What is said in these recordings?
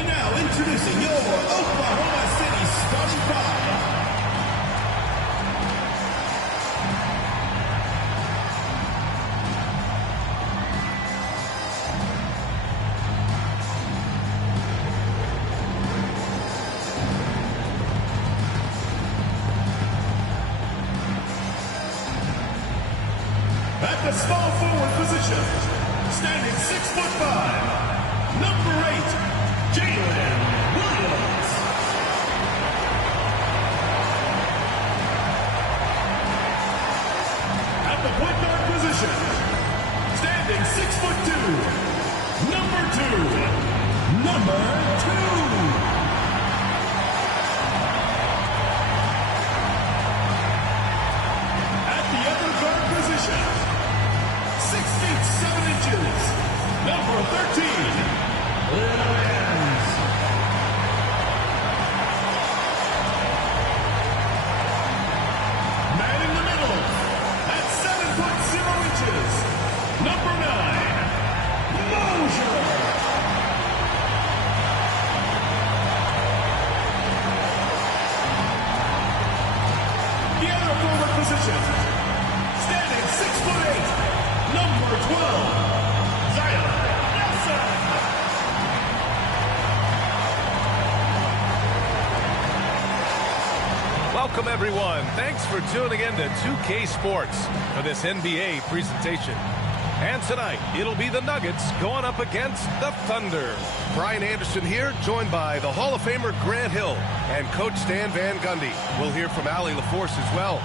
And now introducing your Oklahoma City starting five. At the small forward position, standing 6'5", number 8, Jalen Williams. At the point guard position, standing 6'2", number 2. At the other guard position, 6 feet 7 inches, number 13, Williams. Man in the middle, at 7 foot 0 inches, number 9, Mosier. The other forward position, standing 6'8", number 12, Zion Nelson. Welcome, everyone. Thanks for tuning in to 2K Sports for this NBA presentation. And tonight, it'll be the Nuggets going up against the Thunder. Brian Anderson here, joined by the Hall of Famer Grant Hill and Coach Stan Van Gundy. We'll hear from Allie LaForce as well.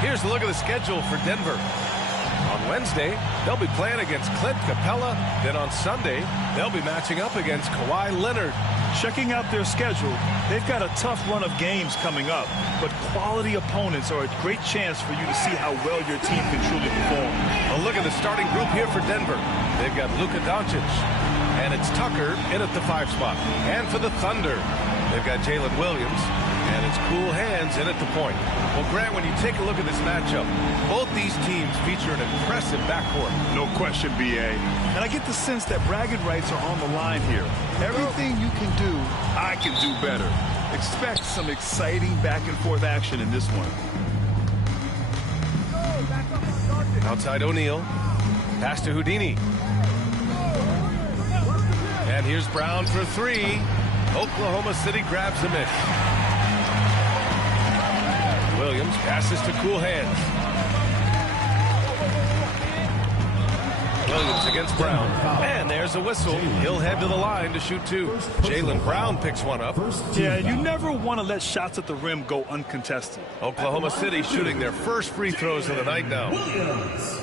Here's a look at the schedule for Denver. On Wednesday, they'll be playing against Clint Capella. Then on Sunday, they'll be matching up against Kawhi Leonard. Checking out their schedule, they've got a tough run of games coming up, but quality opponents are a great chance for you to see how well your team can truly perform. A look at the starting group here for Denver. They've got Luka Doncic, and it's Tucker in at the 5 spot. And for the Thunder, they've got Jalen Williams, and it's Cool Hands in at the point. Well, Grant, when you take a look at this matchup, both these teams feature an impressive backcourt. No question, B.A. And I get the sense that bragging rights are on the line here. Everything you can do, I can do better. Expect some exciting back-and-forth action in this one. Outside O'Neal. Pass to Houdini. And here's Brown for 3. Oklahoma City grabs the miss. Williams passes to Cool Hands. Williams against Brown. And there's a whistle. He'll head to the line to shoot 2. Jaylen Brown picks one up. Yeah, you never want to let shots at the rim go uncontested. Oklahoma City shooting their first free throws of the night now. Williams.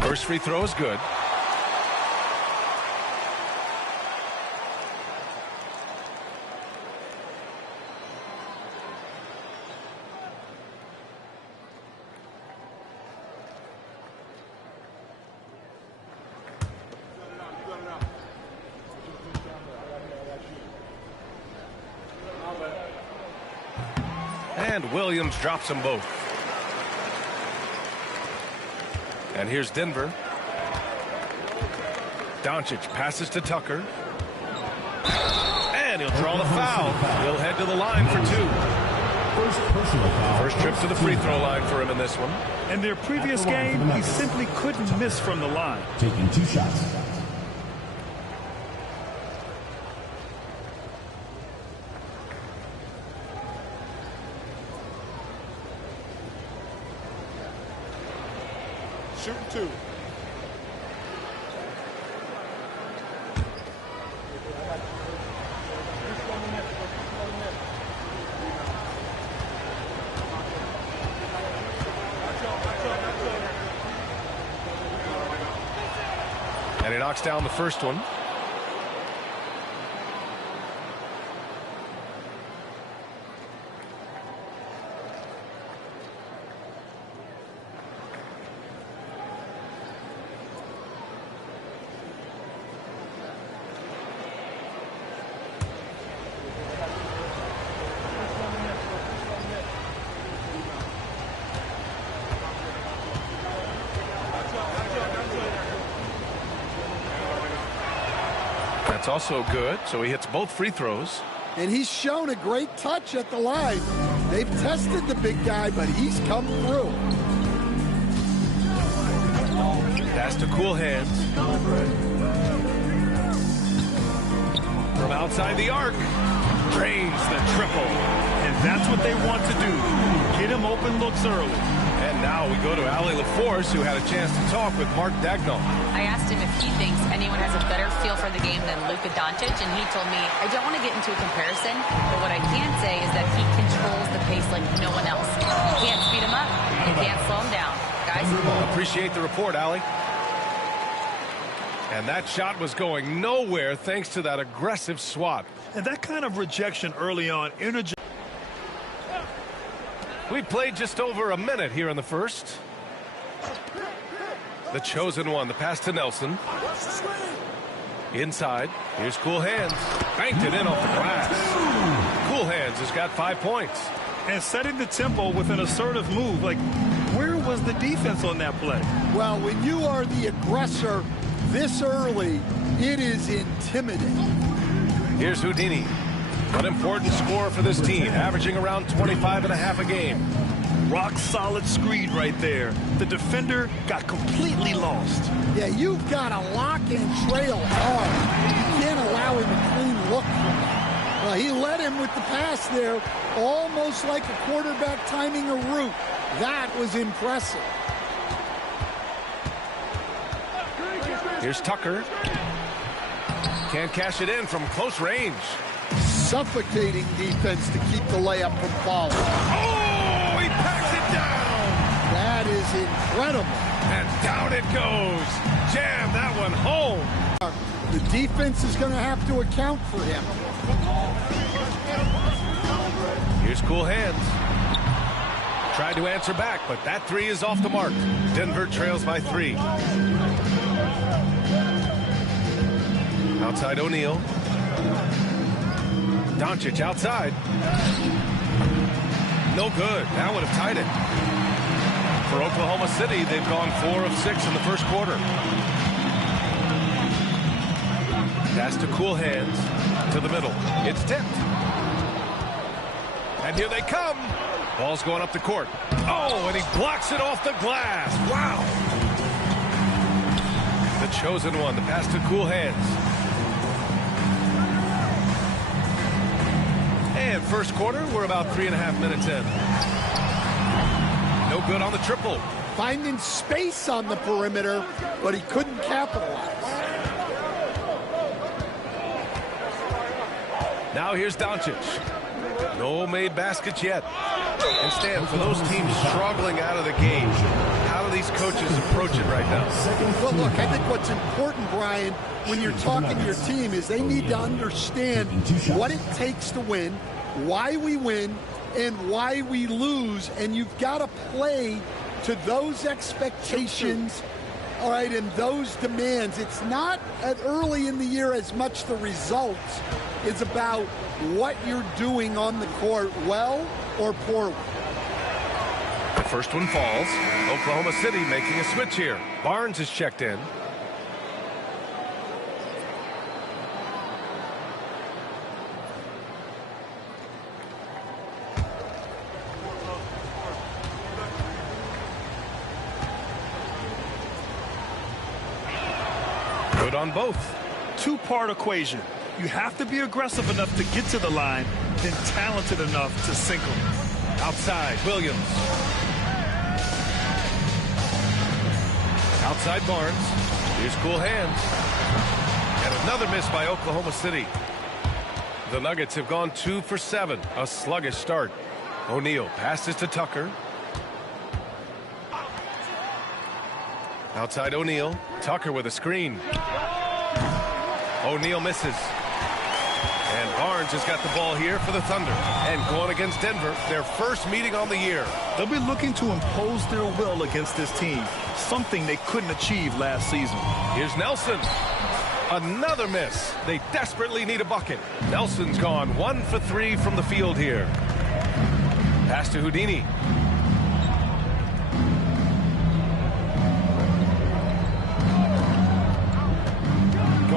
First free throw is good. And Williams drops them both. And here's Denver. Doncic passes to Tucker. And he'll draw the foul. He'll head to the line for 2. First trip to the free throw line for him in this one. In their previous game, he simply couldn't miss from the line. Taking 2 shots. Shooting 2. And he knocks down the first one. It's also good, so he hits both free throws. And he's shown a great touch at the line. They've tested the big guy, but he's come through. Pass to Cool Hands. From outside the arc. Drains the triple. And that's what they want to do. Get him open looks early. And now we go to Ali LaForce, who had a chance to talk with Mark Daigneault. I asked him if he thinks anyone has a better feel for the game than Luka Doncic, and he told me, I don't want to get into a comparison, but what I can say is that he controls the pace like no one else. You can't speed him up. You can't slow him down. Guys? Appreciate the report, Ali. And that shot was going nowhere thanks to that aggressive swat. And that kind of rejection early on energized. We played just over a minute here in the first. The chosen one, the pass to Nelson. Inside, here's Cool Hands. Banked it in off the glass. Cool Hands has got 5 points. And setting the tempo with an assertive move. Like, where was the defense on that play? Well, when you are the aggressor this early, it is intimidating. Here's Houdini. An important score for this team, averaging around 25.5 a game. Rock solid screen right there. The defender got completely lost. Yeah, you've got to lock and trail hard. You can't allow him a clean look. He led him with the pass there, almost like a quarterback timing a route. That was impressive. Here's Tucker. Can't cash it in from close range. Suffocating defense to keep the layup from falling. Oh, he packs it down. That is incredible. And down it goes. Jam that one home. The defense is going to have to account for him. Here's Cool Hands. Tried to answer back, but that three is off the mark. Denver trails by 3. Outside O'Neal. Doncic outside. No good. That would have tied it. For Oklahoma City, they've gone 4 of 6 in the first quarter. Pass to Cool Hands to the middle. It's tipped. And here they come. Ball's going up the court. Oh, and he blocks it off the glass. Wow. The chosen one. The pass to Cool Hands. And first quarter, we're about 3.5 minutes in. No good on the triple. Finding space on the perimeter, but he couldn't capitalize. Now here's Doncic. No made baskets yet. And Stan, for those teams struggling out of the game, how do these coaches approach it right now? Well, look, I think what's important, Brian, when you're talking to your team is they need to understand what it takes to win, why we win, and why we lose. And you've got to play to those expectations, all right, and those demands. It's not early in the year as much the results. It's about what you're doing on the court, well or poorly. The first one falls. Oklahoma City making a switch here. Barnes is checked in. Good on both. Two-part equation. You have to be aggressive enough to get to the line, then talented enough to sink them. Outside, Williams. Outside Barnes. Here's Cool Hands. And another miss by Oklahoma City. The Nuggets have gone 2 for 7. A sluggish start. O'Neal passes to Tucker. Outside O'Neal. Tucker with a screen. O'Neal misses. And Barnes has got the ball here for the Thunder. And going against Denver, their first meeting on the year. They'll be looking to impose their will against this team, something they couldn't achieve last season. Here's Nelson. Another miss. They desperately need a bucket. Nelson's gone 1 for 3 from the field here. Pass to Houdini.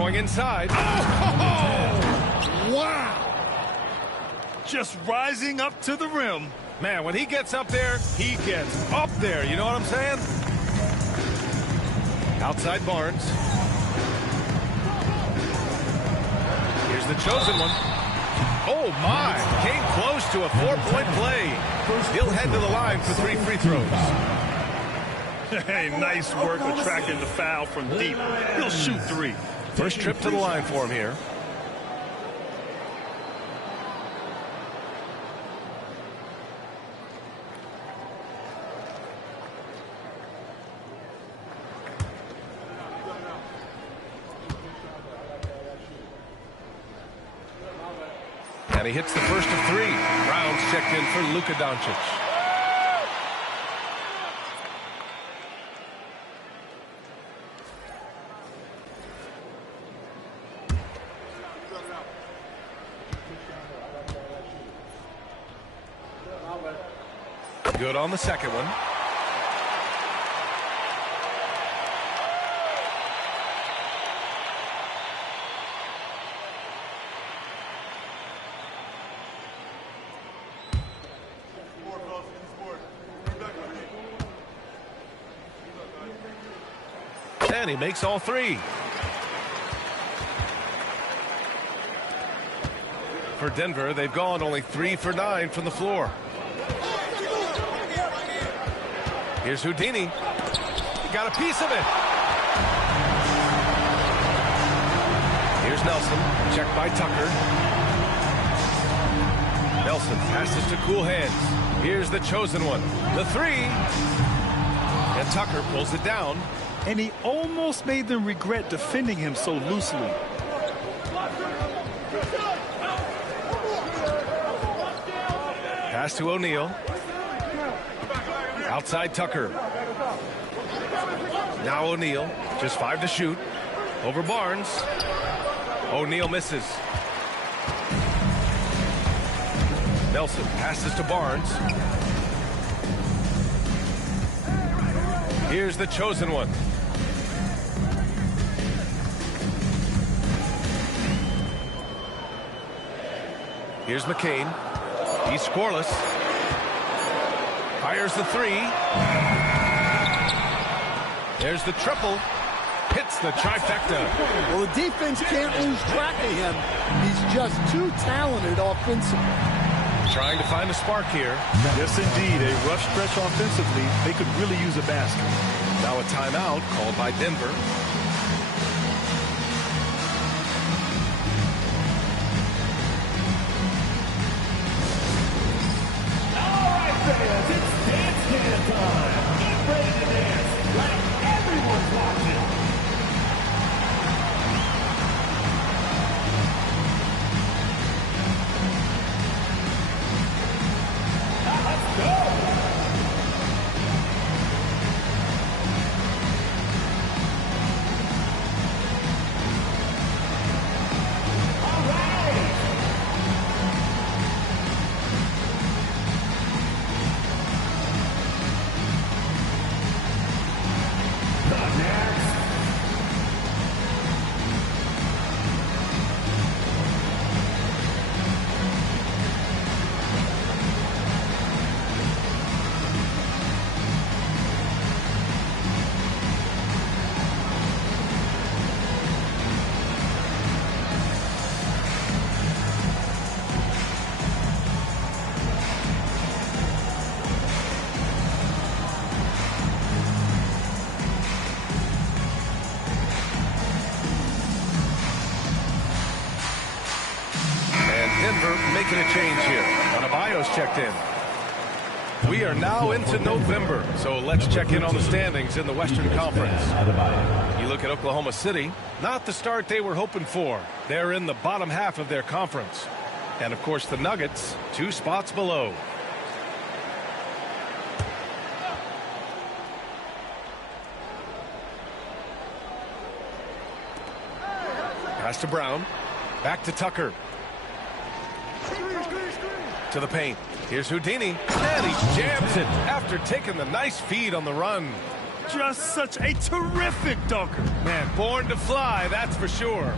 Going inside. Oh! Wow! Just rising up to the rim. Man, when he gets up there, he gets up there. You know what I'm saying? Outside Barnes. Here's the chosen one. Oh, my. Came close to a 4-point play. He'll head to the line for 3 free throws. Hey, nice work attracting the foul from deep. He'll shoot 3. First trip to the line for him here. And he hits the first of 3. Brown's checked in for Luka Doncic. Good on the second one. And he makes all 3. For Denver, they've gone only 3 for 9 from the floor. Here's Houdini. He got a piece of it. Here's Nelson. Checked by Tucker. Nelson passes to cool hands. Here's the chosen one. The 3. And Tucker pulls it down. And he almost made them regret defending him so loosely. Pass to O'Neal. Outside Tucker. Now O'Neal. Just 5 to shoot. Over Barnes. O'Neal misses. Nelson passes to Barnes. Here's the chosen one. Here's McCain. He's scoreless. Fires the 3. There's the triple. Hits the trifecta. Well, the defense can't lose track of him. He's just too talented offensively. Trying to find a spark here. Yes, indeed. A rough stretch offensively. They could really use a basket. Now a timeout called by Denver. Making a change here. Adebayo's checked in. We are now into November, so let's check in on the standings in the Western Conference. You look at Oklahoma City, not the start they were hoping for. They're in the bottom half of their conference. And of course the Nuggets, 2 spots below. Pass to Brown. Back to Tucker. To the paint. Here's Houdini. And he jams it after taking the nice feed on the run. just such a terrific dunker. Man, born to fly, that's for sure.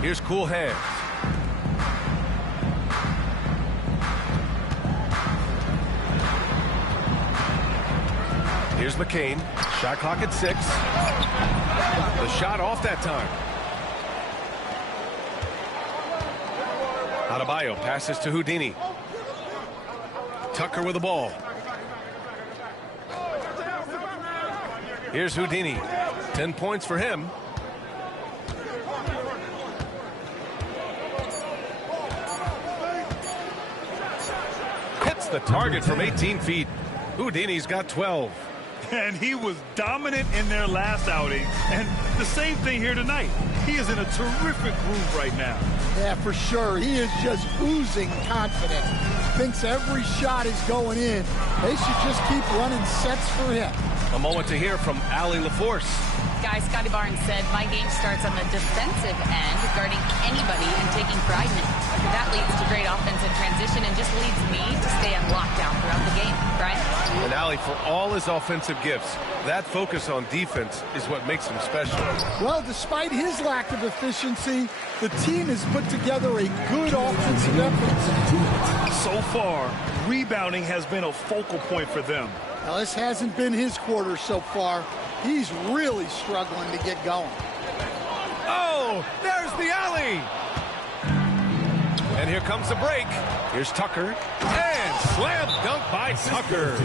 Here's Cool Hands. Here's McCain. Shot clock at 6. The shot off that time. Adebayo passes to Houdini. Tucker with the ball. Here's Houdini. 10 points for him. Hits the target from 18 feet. Houdini's got 12. And he was dominant in their last outing. And the same thing here tonight. He is in a terrific groove right now. Yeah, for sure. He is just oozing confidence. Thinks every shot is going in. They should just keep running sets for him. A moment to hear from Allie LaForce. Guys, Scotty Barnes said, my game starts on the defensive end, guarding anybody and taking pride in it. That leads to great offensive transition and just leads me to stay on lockdown throughout the game. Brian? And Allie, for all his offensive gifts, that focus on defense is what makes him special. Well, despite his lack of efficiency, the team has put together a good offensive effort. So far, rebounding has been a focal point for them. Now, this hasn't been his quarter so far. He's really struggling to get going. Oh, there's the alley. And here comes the break. Here's Tucker. And slam dunk by Tucker.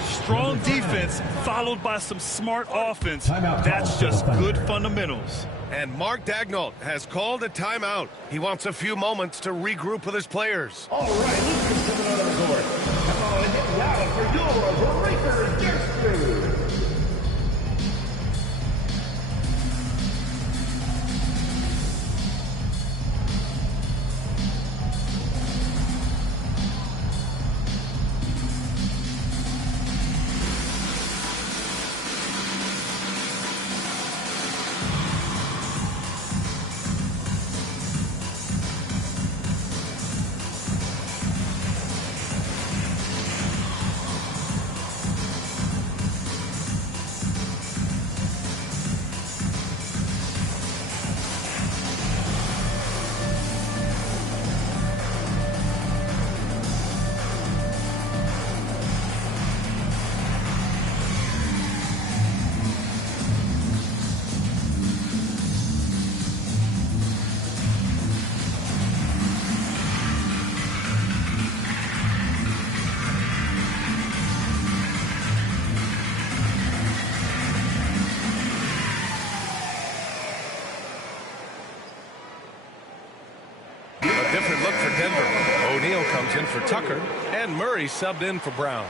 Strong defense followed by some smart offense. That's just good fundamentals. And Mark Daigneault has called a timeout. He wants a few moments to regroup with his players. All right, let's get coming out of the court. Come on and get loud for your breaker Dexter. Different look for Denver. O'Neal comes in for Tucker, and Murray subbed in for Brown.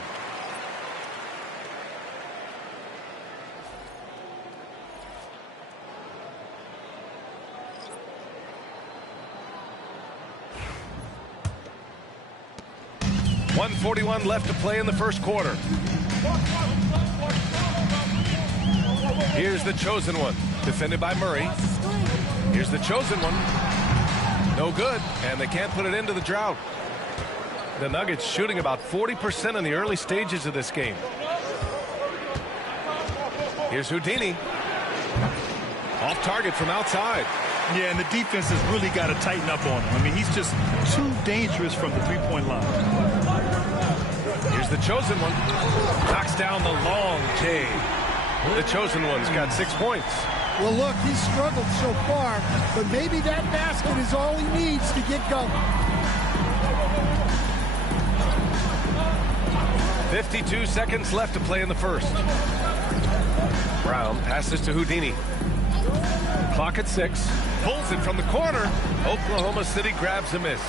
.141 left to play in the first quarter. Here's the chosen one, defended by Murray. Here's the chosen one. No good, and they can't put it into the drought. The Nuggets shooting about 40% in the early stages of this game. Here's Houdini. Off target from outside. Yeah, and the defense has really got to tighten up on him. I mean, he's just too dangerous from the three-point line. Here's the chosen one. Knocks down the long K. The chosen one's got 6 points. Well, look, he's struggled so far, but maybe that basket is all he needs to get going. 52 seconds left to play in the first. Brown passes to Houdini. Clock at 6. Pulls it from the corner. Oklahoma City grabs a miss.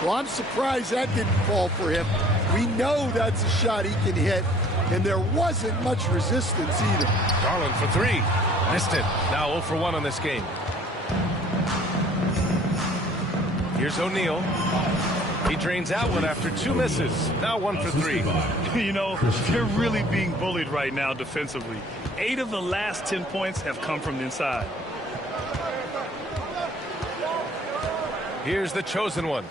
Well, I'm surprised that didn't fall for him. We know that's a shot he can hit, and there wasn't much resistance either. Garland for 3. Missed it. Now 0 for 1 on this game. Here's O'Neal. He drains out one after 2 misses. Now 1 for 3. You know, they're really being bullied right now defensively. 8 of the last 10 points have come from the inside. Here's the chosen one.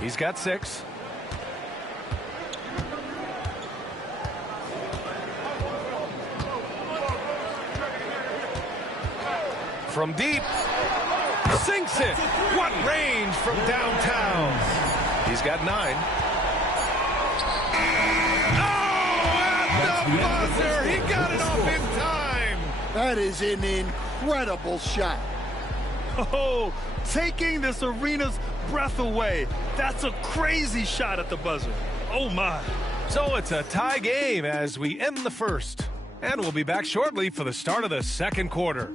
He's got 6. from deep. Sinks it. What range from downtown. He's got 9. Oh, at the buzzer. He got it off in time. That is an incredible shot. Oh, taking this arena's breath away. That's a crazy shot at the buzzer. Oh, my. So it's a tie game as we end the first. And we'll be back shortly for the start of the second quarter.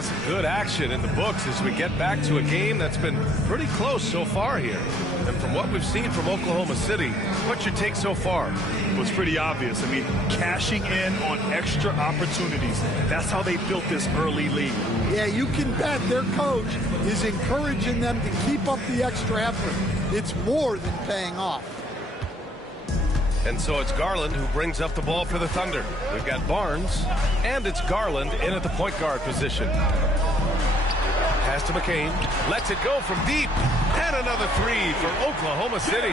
Some good action in the books as we get back to a game that's been pretty close so far here. And from what we've seen from Oklahoma City, what's your take so far? Well, it's pretty obvious. I mean, cashing in on extra opportunities. That's how they built this early lead. Yeah, you can bet their coach is encouraging them to keep up the extra effort. It's more than paying off. And so it's Garland who brings up the ball for the Thunder. We've got Barnes, and it's Garland in at the point guard position. Pass to McCain, lets it go from deep, and another 3 for Oklahoma City.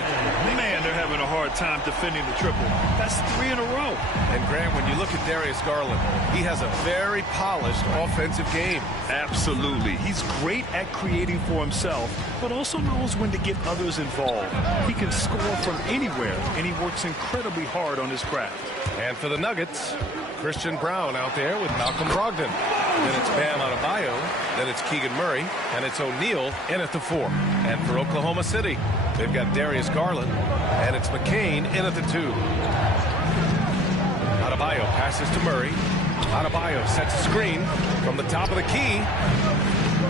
Man, they're having a hard time defending the triple. That's 3 in a row. And Grant, when you look at Darius Garland, he has a very polished offensive game. Absolutely. He's great at creating for himself, but also knows when to get others involved. He can score from anywhere, and he works incredibly hard on his craft. And for the Nuggets, Christian Brown out there with Malcolm Brogdon. Then it's Bam Adebayo, then it's Keegan Murray, and it's O'Neal in at the 4. And for Oklahoma City, they've got Darius Garland, and it's McCain in at the 2. Adebayo passes to Murray. Adebayo sets a screen from the top of the key.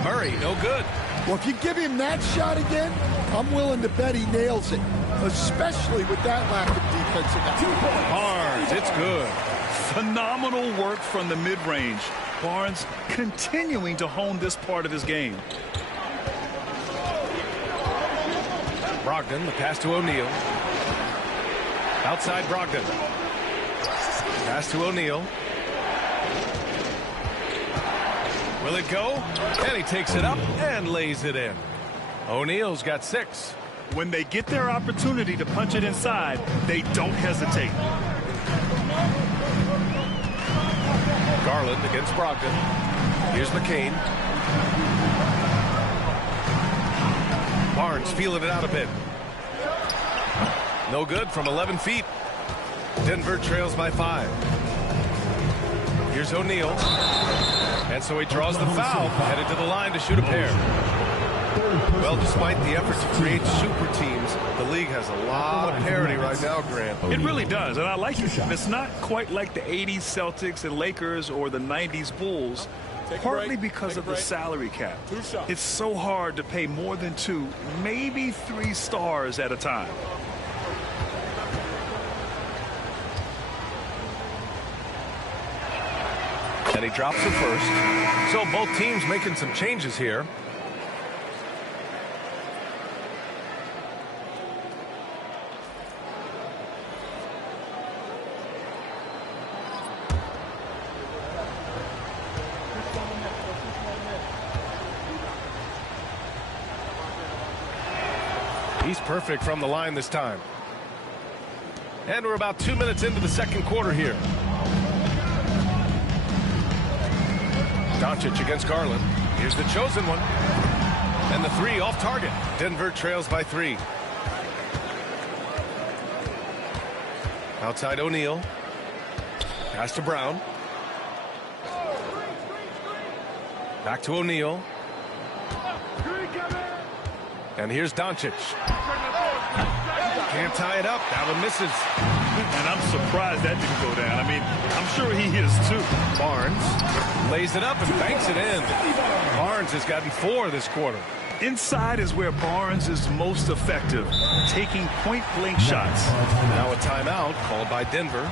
Murray, no good. Well, if you give him that shot again, I'm willing to bet he nails it, especially with that lack of defensive effort. Barnes, it's good. Phenomenal work from the mid-range. Barnes continuing to hone this part of his game. Brogdon, the pass to O'Neal. Outside Brogdon. Pass to O'Neal. Will it go? And he takes it up and lays it in. O'Neal's got 6. When they get their opportunity to punch it inside, they don't hesitate. Garland against Brogdon. Here's McCain. Barnes feeling it out a bit. No good from 11 feet. Denver trails by 5. Here's O'Neal. And so he draws the foul, headed to the line to shoot a pair. Well, despite the effort to create super teams, the league has a lot of parity right now, Grant. It really does, and I like it. It's not quite like the 80s Celtics and Lakers or the 90s Bulls, partly because of the salary cap. It's so hard to pay more than 2, maybe 3 stars at a time. And he drops the first. So both teams making some changes here. He's perfect from the line this time. And we're about 2 minutes into the second quarter here. Doncic against Garland. Here's the chosen one. And the 3 off target. Denver trails by 3. Outside O'Neal. Pass to Brown. Back to O'Neal. And here's Doncic. Can't tie it up. That one misses. And I'm surprised that didn't go down. I mean, I'm sure he is too. Barnes lays it up and banks it in. Barnes has gotten 4 this quarter. Inside is where Barnes is most effective, taking point-blank shots. Now a timeout called by Denver.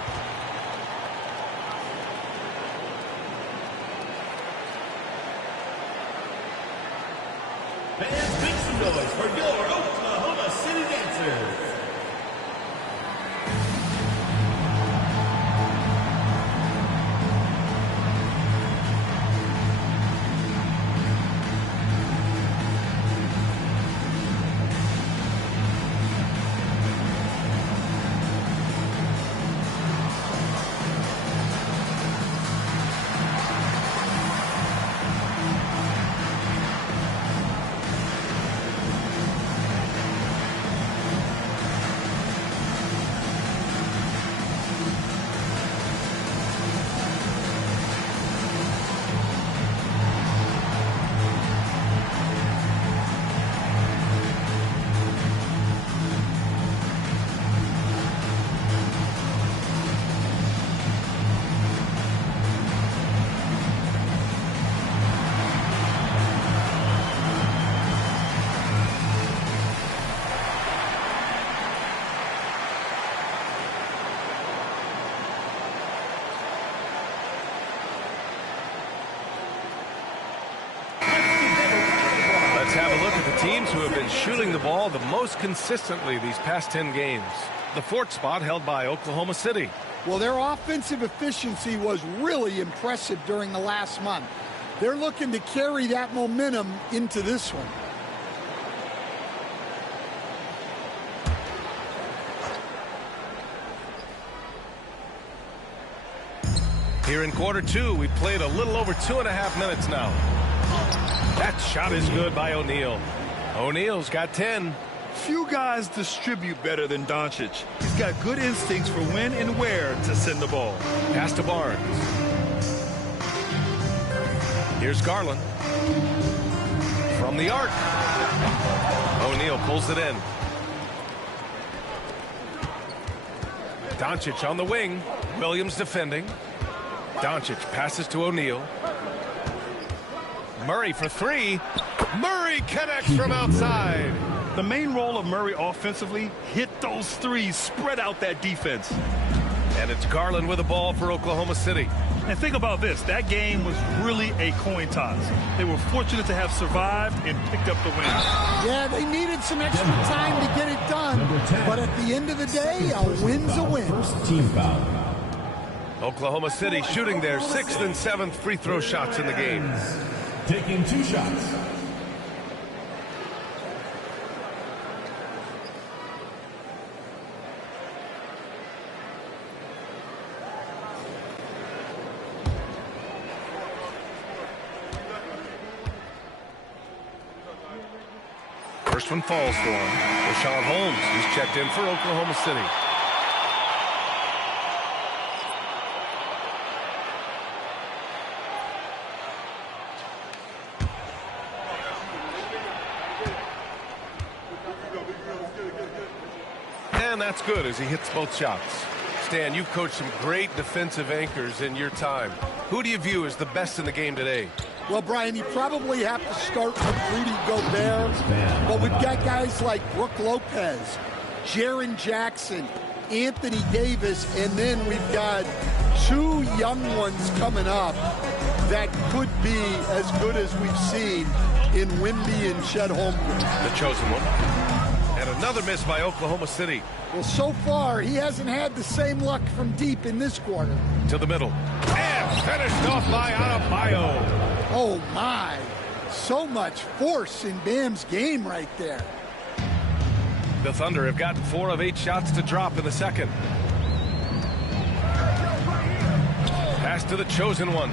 Fans, make some noise for your Oklahoma City Dancers. teams who have been shooting the ball the most consistently these past 10 games. The fourth spot held by Oklahoma City. Well, their offensive efficiency was really impressive during the last month. They're looking to carry that momentum into this one. Here in quarter two, we played a little over 2.5 minutes now. That shot is good by O'Neal. O'Neal's got 10. Few guys distribute better than Doncic. He's got good instincts for when and where to send the ball. Pass to Barnes. Here's Garland. From the arc. O'Neal pulls it in. Doncic on the wing. Williams defending. Doncic passes to O'Neal. Murray for three. Murray connects from outside. The main role of Murray offensively, hit those threes, spread out that defense. And it's Garland with the ball for Oklahoma City. And think about this. That game was really a coin toss. They were fortunate to have survived and picked up the win. Yeah, they needed some extra time to get it done. But at the end of the day, a win's a win. Team foul. Oklahoma City shooting their 6th and 7th free throw shots in the game. Taking 2 shots. First one falls for him. Richaun Holmes, who's checked in for Oklahoma City. And that's good as he hits both shots. Stan, you've coached some great defensive anchors in your time. Who do you view as the best in the game today? Well, Brian, you probably have to start with Rudy Gobert, but we've got guys like Brook Lopez, Jaren Jackson, Anthony Davis, and then we've got 2 young ones coming up that could be as good as we've seen in Wemby and Chet Holmgren. The chosen one. And another miss by Oklahoma City. Well, so far, he hasn't had the same luck from deep in this quarter. To the middle. And finished off by Adebayo. Oh, my. So much force in Bam's game right there. The Thunder have gotten 4 of 8 shots to drop in the second. Pass to the chosen one.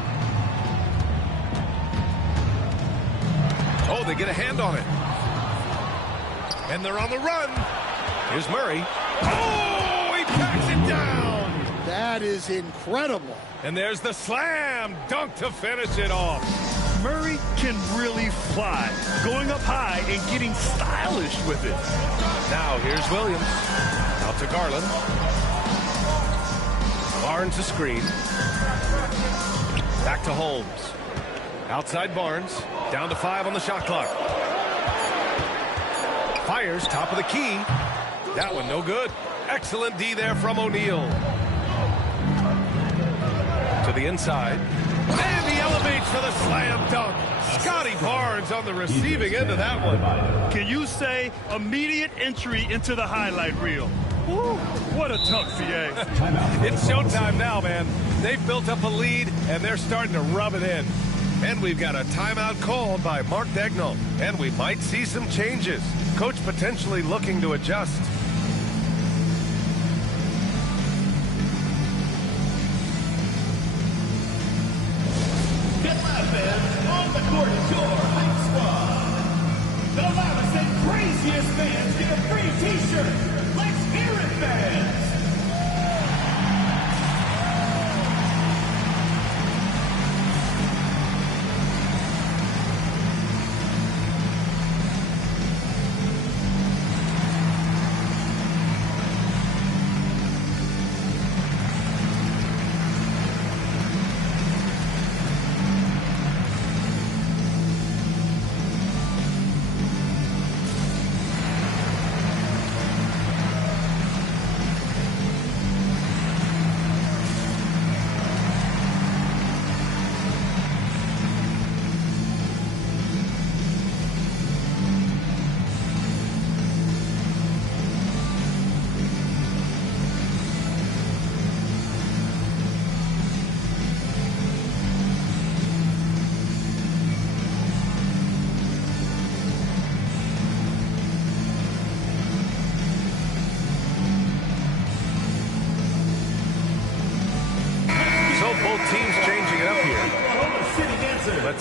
Oh, they get a hand on it. And they're on the run. Here's Murray. Oh, he backs it down. That is incredible. And there's the slam dunk to finish it off. Murray can really fly, going up high and getting stylish with it. Now here's Williams. Out to Garland. Barnes a screen. Back to Holmes. Outside Barnes. Down to 5 on the shot clock. Fires top of the key. That one no good. Excellent D there from O'Neal. To the inside. And he elevates for the slam dunk. Scotty Barnes on the receiving end of that one. Can you say immediate entry into the highlight reel? Woo, what a dunk, CA. It's showtime now, man. They've built up a lead, and they're starting to rub it in. And we've got a timeout called by Mark Daigneault. And we might see some changes. Coach potentially looking to adjust. Get loud, fans, on the court is your hype squad. The loudest and craziest fans get a free t-shirt. Let's hear it, fans.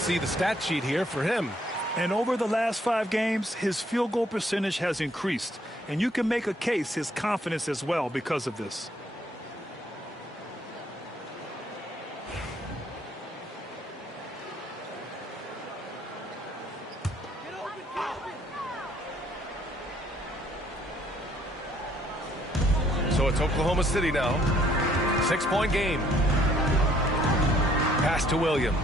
see the stat sheet here for him. And over the last 5 games, his field goal percentage has increased. And you can make a case his confidence as well because of this. So it's Oklahoma City now. 6-point game. Pass to Williams.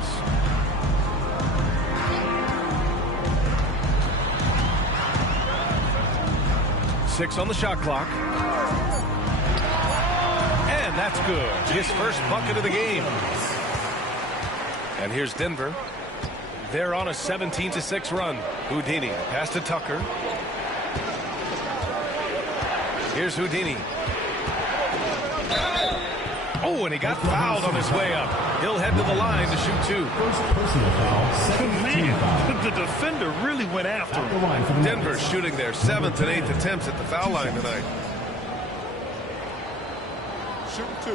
Six on the shot clock. And that's good. His first bucket of the game. And here's Denver. They're on a 17-6 run. Houdini. Pass to Tucker. Here's Houdini. Oh, and he got fouled on his way up. He'll head to the line to shoot 2. First personal foul, second team foul. The defender really went after him. Denver's shooting their 7th and 8th attempts at the foul line tonight. Shooting 2.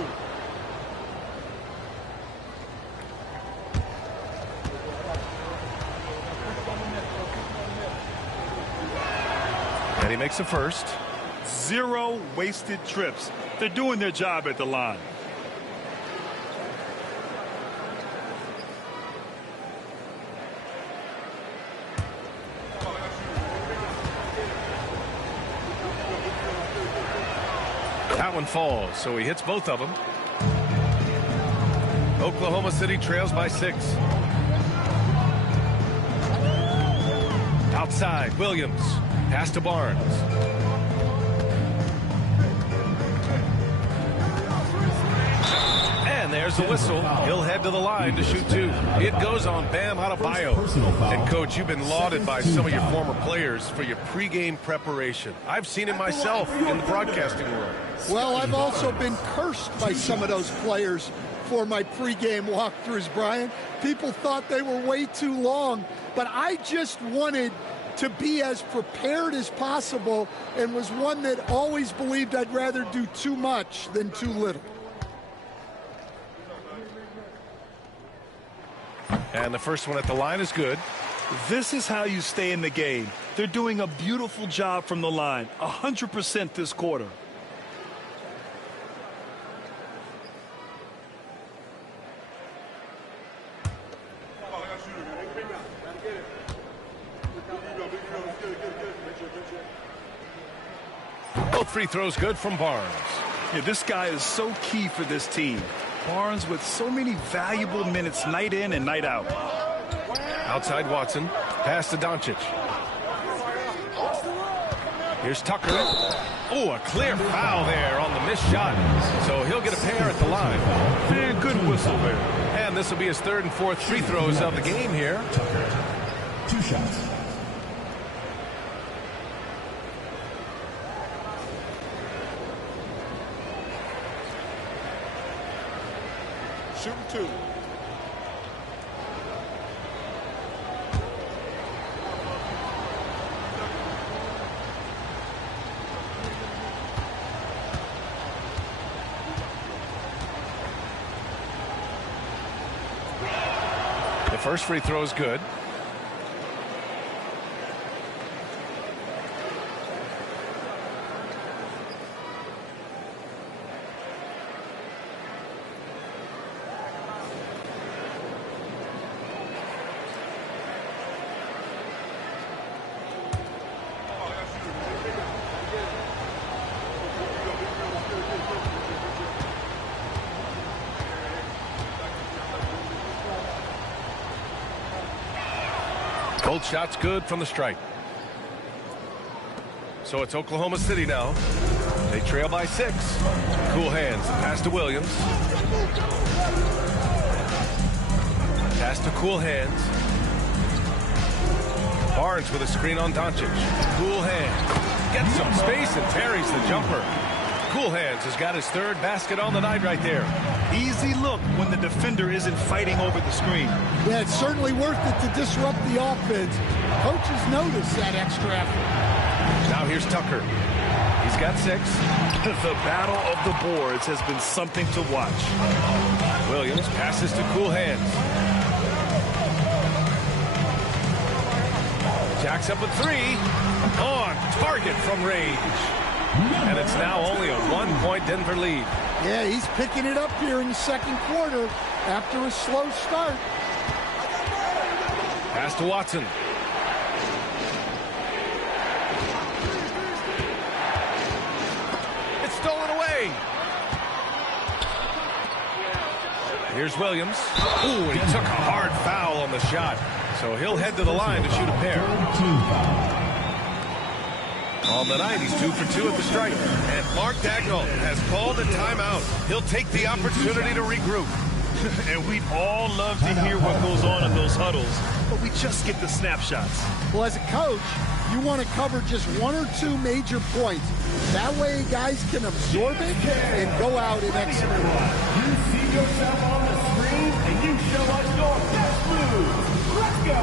And he makes the first. 0 wasted trips. They're doing their job at the line. That one falls, so he hits both of them. Oklahoma City trails by 6. Outside, Williams. Pass to Barnes. And there's the whistle. He'll head to the line to shoot 2. It goes on Bam Adebayo. And, Coach, you've been lauded by some of your former players for your pregame preparation. I've seen it myself in the broadcasting world. Well, I've also been cursed by some of those players for my pregame walkthroughs, Brian. People thought they were way too long, but I just wanted to be as prepared as possible and was one that always believed I'd rather do too much than too little. And the first one at the line is good. This is how you stay in the game. They're doing a beautiful job from the line. 100% this quarter. Both free throws good from Barnes. Yeah, this guy is so key for this team. Barnes with so many valuable minutes night in and night out. Outside Watson. Pass to Doncic. Here's Tucker. Oh, a clear foul there on the missed shot. So he'll get a pair at the line. Man, good whistle there. And this will be his 3rd and 4th free throws of the game here. Tucker, 2 shots. Shooting 2. The first free throw is good. Both shots good from the stripe. So it's Oklahoma City now. They trail by 6. Cool hands. Pass to Williams. Pass to Cool hands. Barnes with a screen on Doncic. Cool hands. Gets some space and parries the jumper. Cool hands has got his 3rd basket on the night right there. Easy look when the defender isn't fighting over the screen. Yeah, it's certainly worth it to disrupt the offense. Coaches notice that extra effort. Now here's Tucker. He's got 6. The battle of the boards has been something to watch. Williams passes to Cool hands. Jacks up a three. On target from range. And it's now only a 1-point Denver lead. Yeah, he's picking it up here in the second quarter after a slow start. Pass to Watson. It's stolen away. Here's Williams. Ooh, he took a hard foul on the shot. So he'll head to the line to shoot a pair. On the night, he's 2 for 2 at the stripe. And Mark Daigneault has called a timeout. He'll take the opportunity to regroup. And we'd all love to hear what goes on in those huddles, but we just get the snapshots. Well, as a coach, you want to cover just 1 or 2 major points. That way guys can absorb it and go out and execute. You see yourself on the screen, and you show us your best move. Let's go.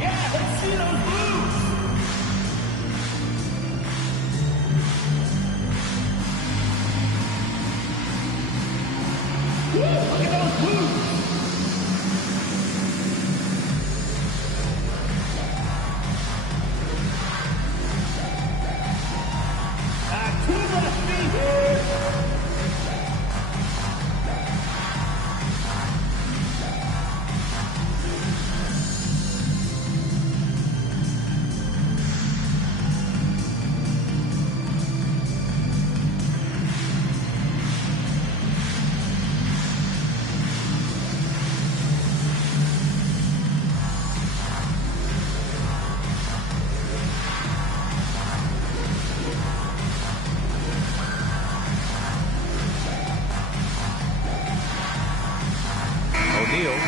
Yeah, let's see those moves. Woo, look at those moves. Two left feet here.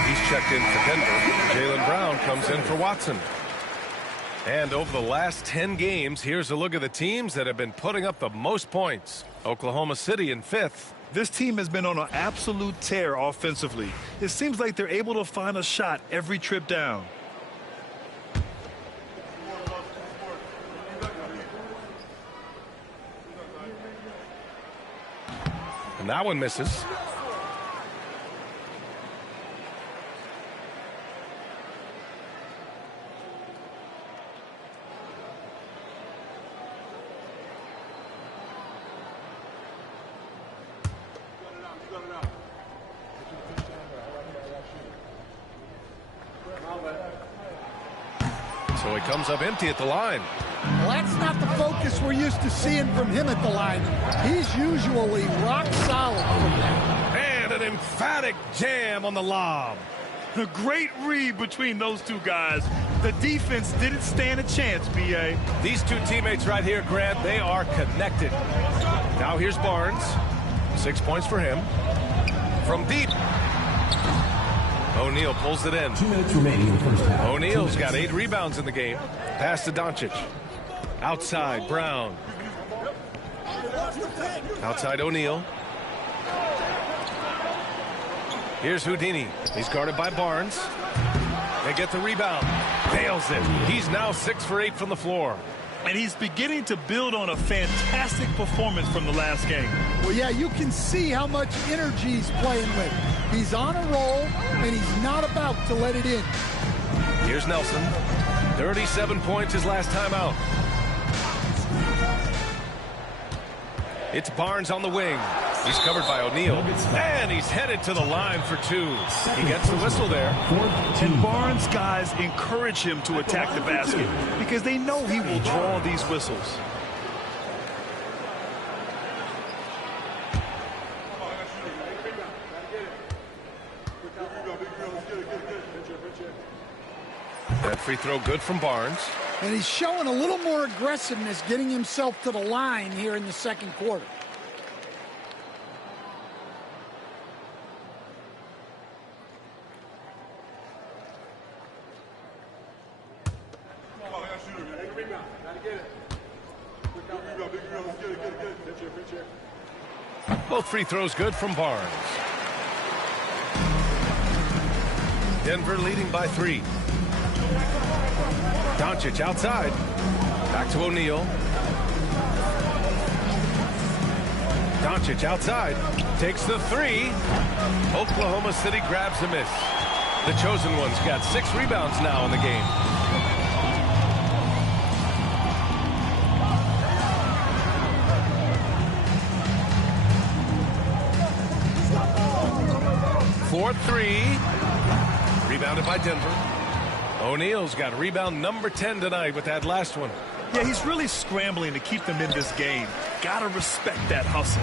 He's checked in for Denver. Jaylen Brown comes in for Watson. And over the last 10 games, here's a look at the teams that have been putting up the most points. Oklahoma City in 5th. This team has been on an absolute tear offensively. It seems like they're able to find a shot every trip down. And that one misses. So he comes up empty at the line. Well, that's not the focus we're used to seeing from him at the line. He's usually rock solid from there. And an emphatic jam on the lob. A great read between those two guys. The defense didn't stand a chance, B.A. These two teammates right here, Grant, they are connected. Now here's Barnes. 6 points for him. From deep. O'Neal pulls it in. 2 minutes remaining in the first half. O'Neal's got 8 rebounds in the game. Pass to Doncic. Outside, Brown. Outside, O'Neal. Here's Houdini. He's guarded by Barnes. They get the rebound. Nails it. He's now 6 for 8 from the floor. And he's beginning to build on a fantastic performance from the last game. Well, yeah, you can see how much energy he's playing with. He's on a roll, and he's not about to let it in. Here's Nelson. 37 points his last time out. It's Barnes on the wing. He's covered by O'Neal. And he's headed to the line for 2. He gets the whistle there. And Barnes' guys encourage him to attack the basket because they know he will draw these whistles. That free throw good from Barnes. And he's showing a little more aggressiveness getting himself to the line here in the second quarter. Both free throws good from Barnes. Denver leading by 3. Doncic outside. Back to O'Neal. Doncic outside, takes the three. Oklahoma City grabs a miss. The chosen ones got 6 rebounds now in the game. Fourth three. Rebounded by Denver. O'Neal's got rebound number 10 tonight with that last one. Yeah, he's really scrambling to keep them in this game. Gotta respect that hustle.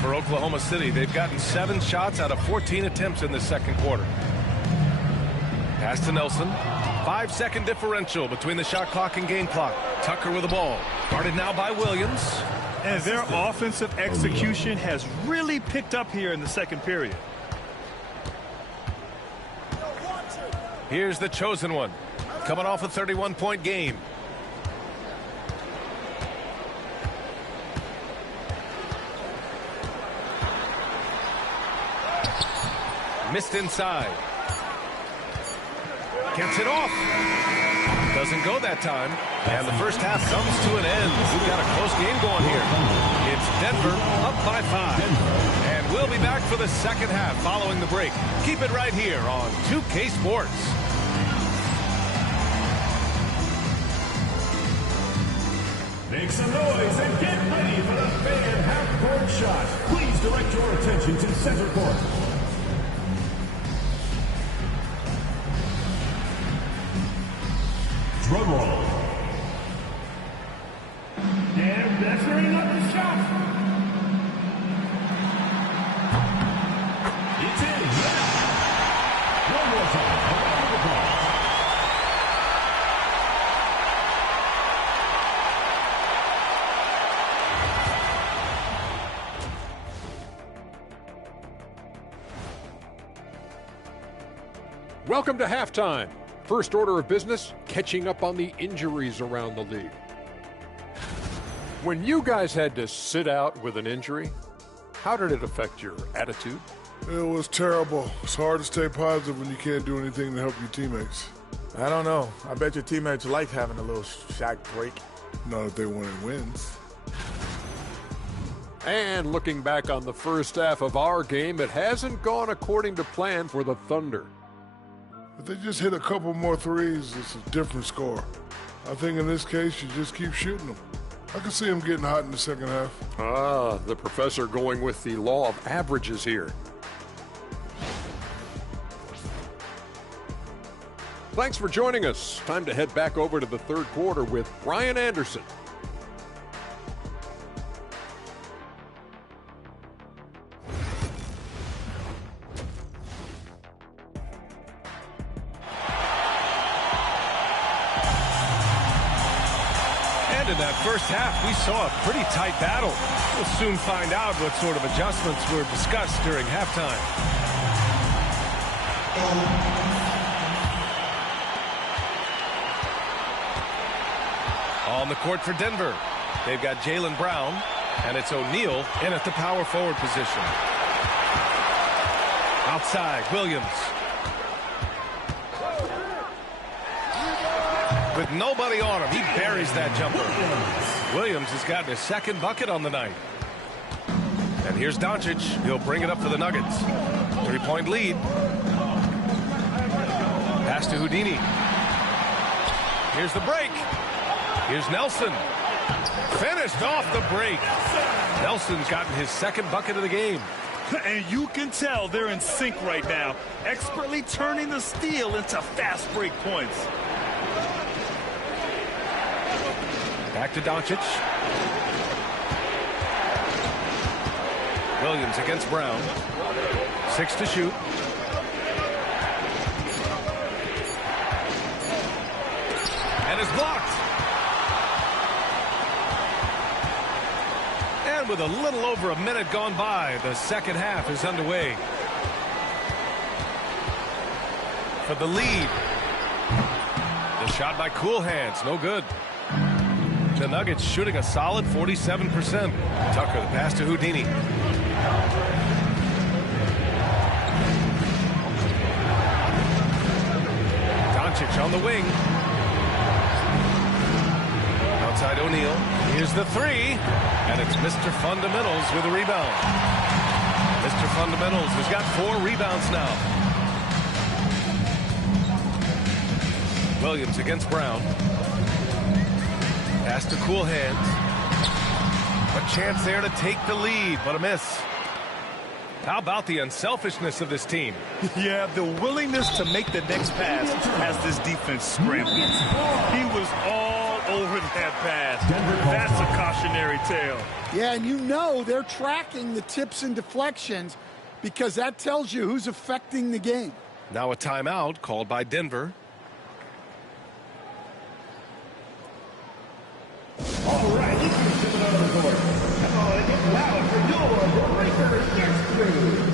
For Oklahoma City, they've gotten 7 shots out of 14 attempts in the second quarter. Pass to Nelson. 5-second differential between the shot clock and game clock. Tucker with the ball. Guarded now by Williams. And their offensive execution has really picked up here in the second period. Here's the chosen one. Coming off a 31-point game. Missed inside. Gets it off. Doesn't go that time. And the first half comes to an end. We've got a close game going here. It's Denver up by 5. And we'll be back for the second half following the break. Keep it right here on 2K Sports. Make some noise and get ready for the fan half-court shot. Please direct your attention to center court. Drum roll. And measuring up the shot. It's in. One more time. Around the block. Welcome to halftime. First order of business, catching up on the injuries around the league. When you guys had to sit out with an injury, how did it affect your attitude? It was terrible. It's hard to stay positive when you can't do anything to help your teammates. I don't know. I bet your teammates like having a little shot break. Not if they wanted wins. And looking back on the first half of our game, it hasn't gone according to plan for the Thunder. If they just hit a couple more threes, it's a different score. I think in this case, you just keep shooting them. I can see them getting hot in the second half. Ah, the professor going with the law of averages here. Thanks for joining us. Time to head back over to the third quarter with Brian Anderson. In that first half, we saw a pretty tight battle. We'll soon find out what sort of adjustments were discussed during halftime. On the court for Denver, they've got Jaylen Brown, and it's O'Neal in at the power forward position. Outside, Williams. With nobody on him, he buries that jumper. Williams has gotten his second bucket on the night. And here's Doncic. He'll bring it up for the Nuggets. 3-point lead. Pass to Houdini. Here's the break. Here's Nelson. Finished off the break. Nelson's gotten his second bucket of the game. And you can tell they're in sync right now, expertly turning the steal into fast break points. Back to Doncic. Williams against Brown. 6 to shoot. And is blocked. And with a little over a minute gone by, the second half is underway. For the lead. The shot by Cool Hands, no good. The Nuggets shooting a solid 47%. Tucker, the pass to Houdini. Doncic on the wing. Outside O'Neal. Here's the three. And it's Mr. Fundamentals with a rebound. Mr. Fundamentals has got 4 rebounds now. Williams against Brown. Pass to Cool Hands. A chance there to take the lead, but a miss. How about the unselfishness of this team? Yeah, the willingness to make the next pass has this defense scrambling. He was all over that pass. That's a cautionary tale. Yeah, and you know they're tracking the tips and deflections because that tells you who's affecting the game. Now a timeout called by Denver. All right, let's get to another court. Come on, get loud for your Lakers history.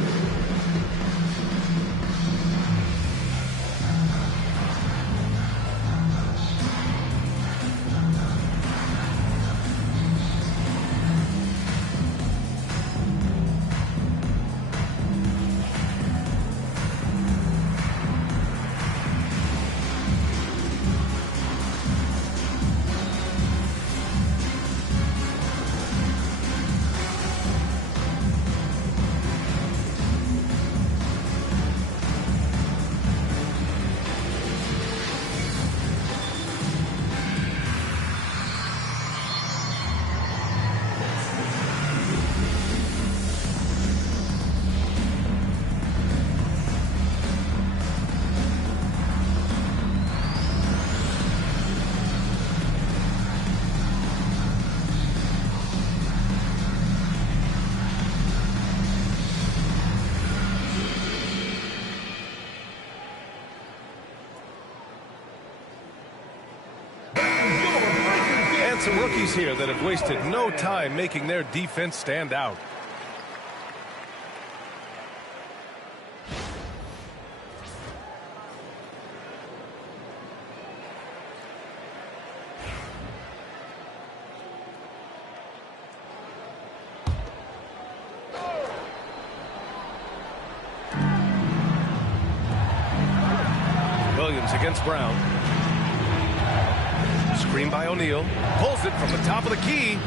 Some rookies here that have wasted no time making their defense stand out. Williams against Brown. Screen by O'Neal. Pulls it from the top of the key.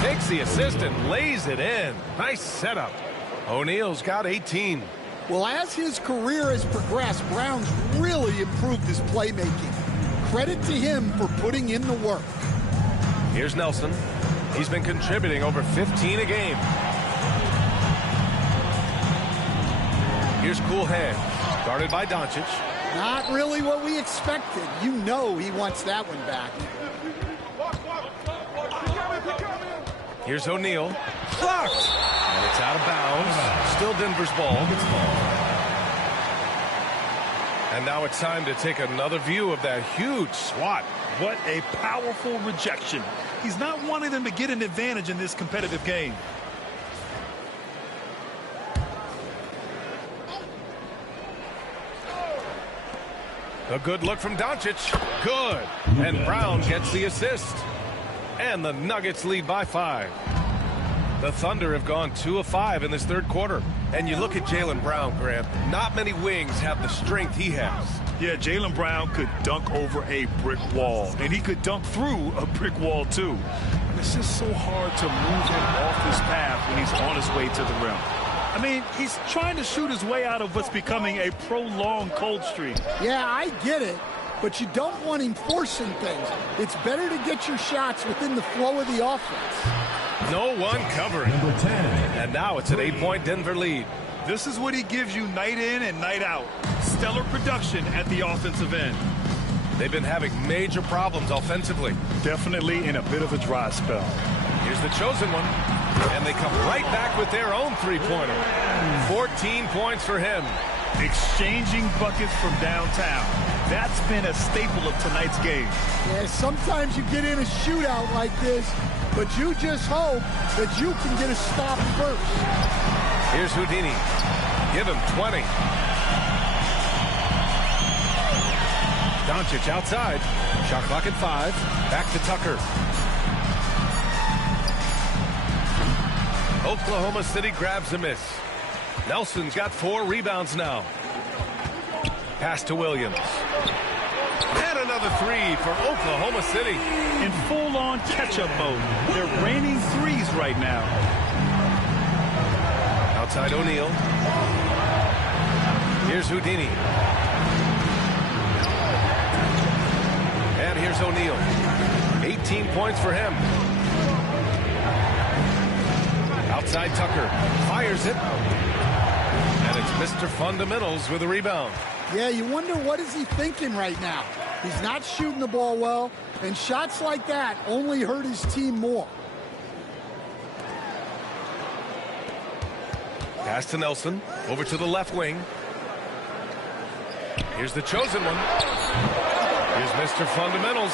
Takes the assist and lays it in. Nice setup. O'Neal's got 18. Well, as his career has progressed, Brown's really improved his playmaking. Credit to him for putting in the work. Here's Nelson. He's been contributing over 15 a game. Here's Cool Hands. Guarded by Doncic. Not really what we expected. You know he wants that one back. Here's O'Neal. Blocked. And it's out of bounds. Still Denver's ball. And now it's time to take another view of that huge swat. What a powerful rejection. He's not wanting them to get an advantage in this competitive game. A good look from Doncic. Good. And Brown gets the assist. And the Nuggets lead by 5. The Thunder have gone 2 of 5 in this third quarter. And you look at Jaylen Brown, Grant. Not many wings have the strength he has. Yeah, Jaylen Brown could dunk over a brick wall. And he could dunk through a brick wall, too. And it's just so hard to move him off his path when he's on his way to the rim. I mean, he's trying to shoot his way out of what's becoming a prolonged cold streak. Yeah, I get it, but you don't want him forcing things. It's better to get your shots within the flow of the offense. No one covering. Number 10. And now it's an 8-point Denver lead. This is what he gives you night in and night out. Stellar production at the offensive end. They've been having major problems offensively. Definitely in a bit of a dry spell. Here's the chosen one. And they come right back with their own three-pointer. 14 points for him. Exchanging buckets from downtown. That's been a staple of tonight's game. Yeah, sometimes you get in a shootout like this, but you just hope that you can get a stop first. Here's Houdini. Give him 20. Doncic outside. Shot clock at 5. Back to Tucker. Oklahoma City grabs a miss. Nelson's got 4 rebounds now. Pass to Williams. And another three for Oklahoma City. In full-on catch-up mode. They're raining threes right now. Outside O'Neal. Here's Houdini. And here's O'Neal. 18 points for him. Outside Tucker. Fires it. And it's Mr. Fundamentals with a rebound. Yeah, you wonder what is he thinking right now. He's not shooting the ball well, and shots like that only hurt his team more. Pass to Nelson. Over to the left wing. Here's the chosen one. Here's Mr. Fundamentals.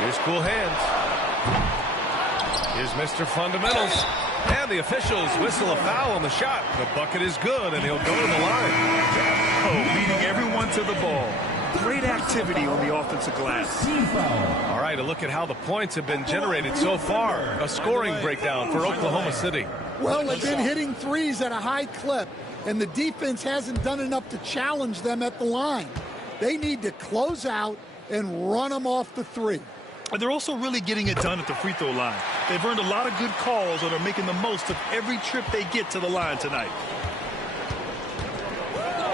Here's cool hands. Here's Mr. Fundamentals. And the officials whistle a foul on the shot. The bucket is good, and he'll go to the line. Oh, leading everyone to the ball. Great activity on the offensive glass. All right, a look at how the points have been generated so far. A scoring breakdown for Oklahoma City. Well, they've been hitting threes at a high clip, and the defense hasn't done enough to challenge them at the line. They need to close out and run them off the three. And they're also really getting it done at the free throw line. They've earned a lot of good calls and are making the most of every trip they get to the line tonight.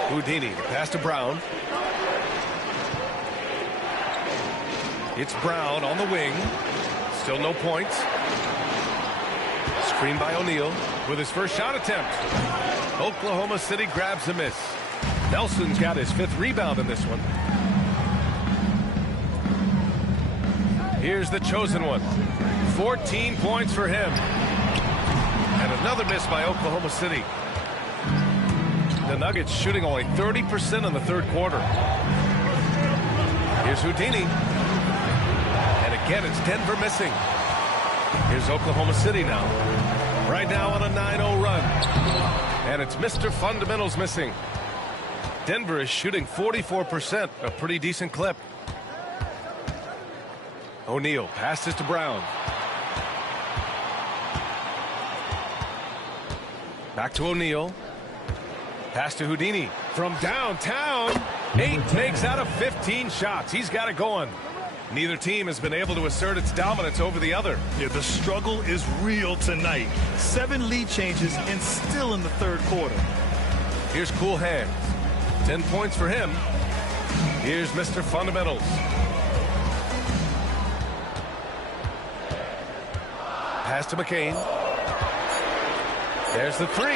Houdini, the pass to Brown. It's Brown on the wing. Still no points. Screen by O'Neal with his first shot attempt. Oklahoma City grabs a miss. Nelson's got his 5th rebound in this one. Here's the chosen one. 14 points for him. And another miss by Oklahoma City. The Nuggets shooting only 30% in the third quarter. Here's Houdini. And again, it's Denver missing. Here's Oklahoma City now. Right now on a 9-0 run. And it's Mr. Fundamentals missing. Denver is shooting 44%, a pretty decent clip. O'Neal passes to Brown. Back to O'Neal. Pass to Houdini from downtown. 8 makes out of 15 shots. He's got it going. Neither team has been able to assert its dominance over the other. Yeah, the struggle is real tonight. 7 lead changes and still in the third quarter. Here's cool hands. 10 points for him. Here's Mr. Fundamentals. Pass to McCain. There's the 3.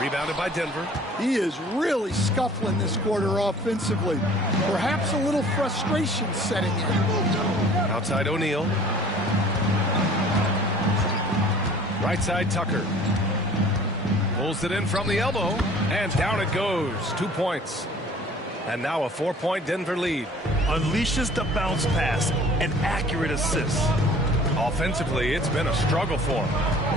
Rebounded by Denver. He is really scuffling this quarter offensively. Perhaps a little frustration setting in. Outside O'Neal. Right side Tucker. Pulls it in from the elbow. And down it goes. 2 points. And now a 4-point Denver lead. Unleashes the bounce pass. An accurate assist. Offensively, it's been a struggle for them.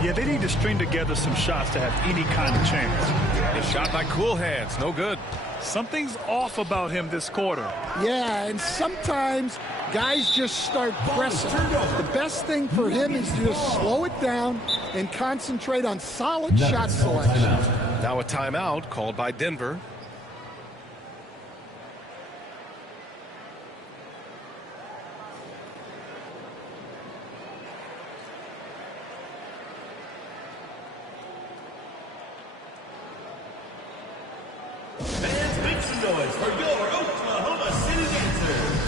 Yeah, they need to string together some shots to have any kind of chance. A shot by Cool Hands, no good. Something's off about him this quarter. Yeah, and sometimes guys just start pressing. The best thing for him is to just slow it down and concentrate on solid shot selection. Now a timeout called by Denver. Fans, make some noise for your Oklahoma City dancers.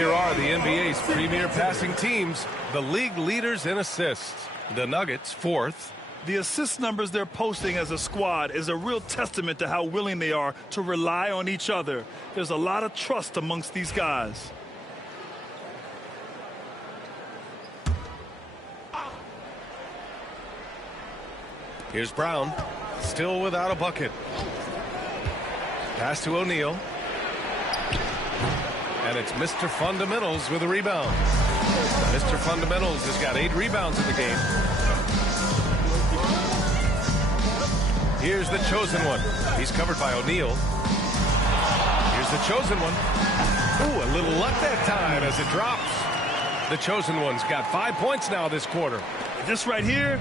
Here are the NBA's premier passing teams, the league leaders in assists. The Nuggets, 4th. The assist numbers they're posting as a squad is a real testament to how willing they are to rely on each other. There's a lot of trust amongst these guys. Here's Brown, still without a bucket. Pass to O'Neal. And it's Mr. Fundamentals with a rebound. Mr. Fundamentals has got 8 rebounds in the game. Here's the chosen one. He's covered by O'Neal. Here's the chosen one. Ooh, a little luck that time as it drops. The chosen one's got 5 points now this quarter. This right here,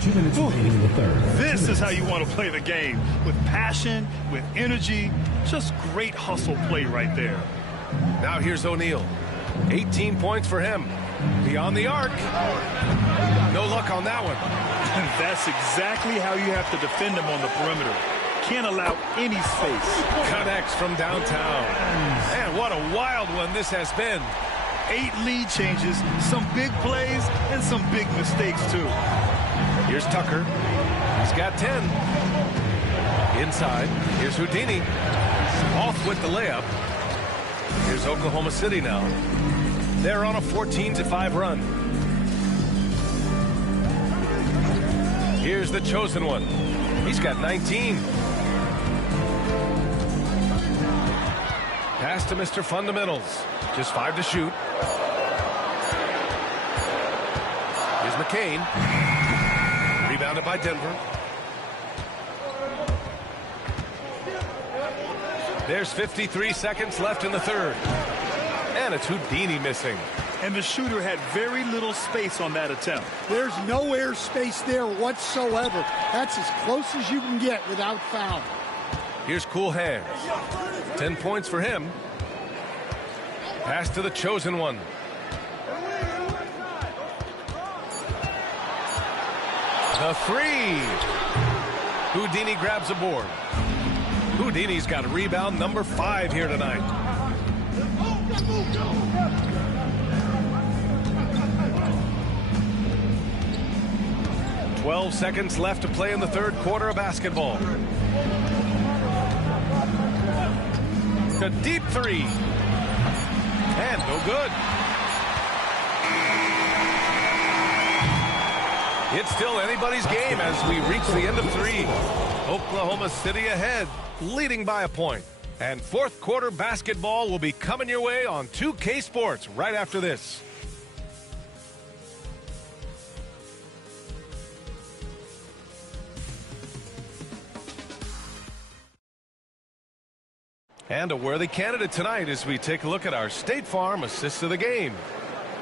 this is how you want to play the game. With passion, with energy, just great hustle play right there. Now here's O'Neal. 18 points for him. Beyond the arc. No luck on that one. That's exactly how you have to defend him on the perimeter. Can't allow any space. Connects from downtown. Man, what a wild one this has been. 8 lead changes, some big plays, and some big mistakes, too. Here's Tucker. He's got 10. Inside. Here's Houdini. Off with the layup. Here's Oklahoma City now. They're on a 14-5 run. Here's the chosen one. He's got 19. Pass to Mr. Fundamentals. Just 5 to shoot. Here's McCain. Rebounded by Denver. There's 53 seconds left in the third. And it's Houdini missing. And the shooter had very little space on that attempt. There's no air space there whatsoever. That's as close as you can get without foul. Here's Cool Hands. 10 points for him. Pass to the chosen one. The 3. Houdini grabs a board. Houdini's got a rebound number 5 here tonight. "12 seconds left to play in the third quarter of basketball. A deep 3. And no good. It's still anybody's game as we reach the end of 3. Oklahoma City ahead, leading by a point. And fourth quarter basketball will be coming your way on 2K Sports right after this. And a worthy candidate tonight as we take a look at our State Farm assist of the game.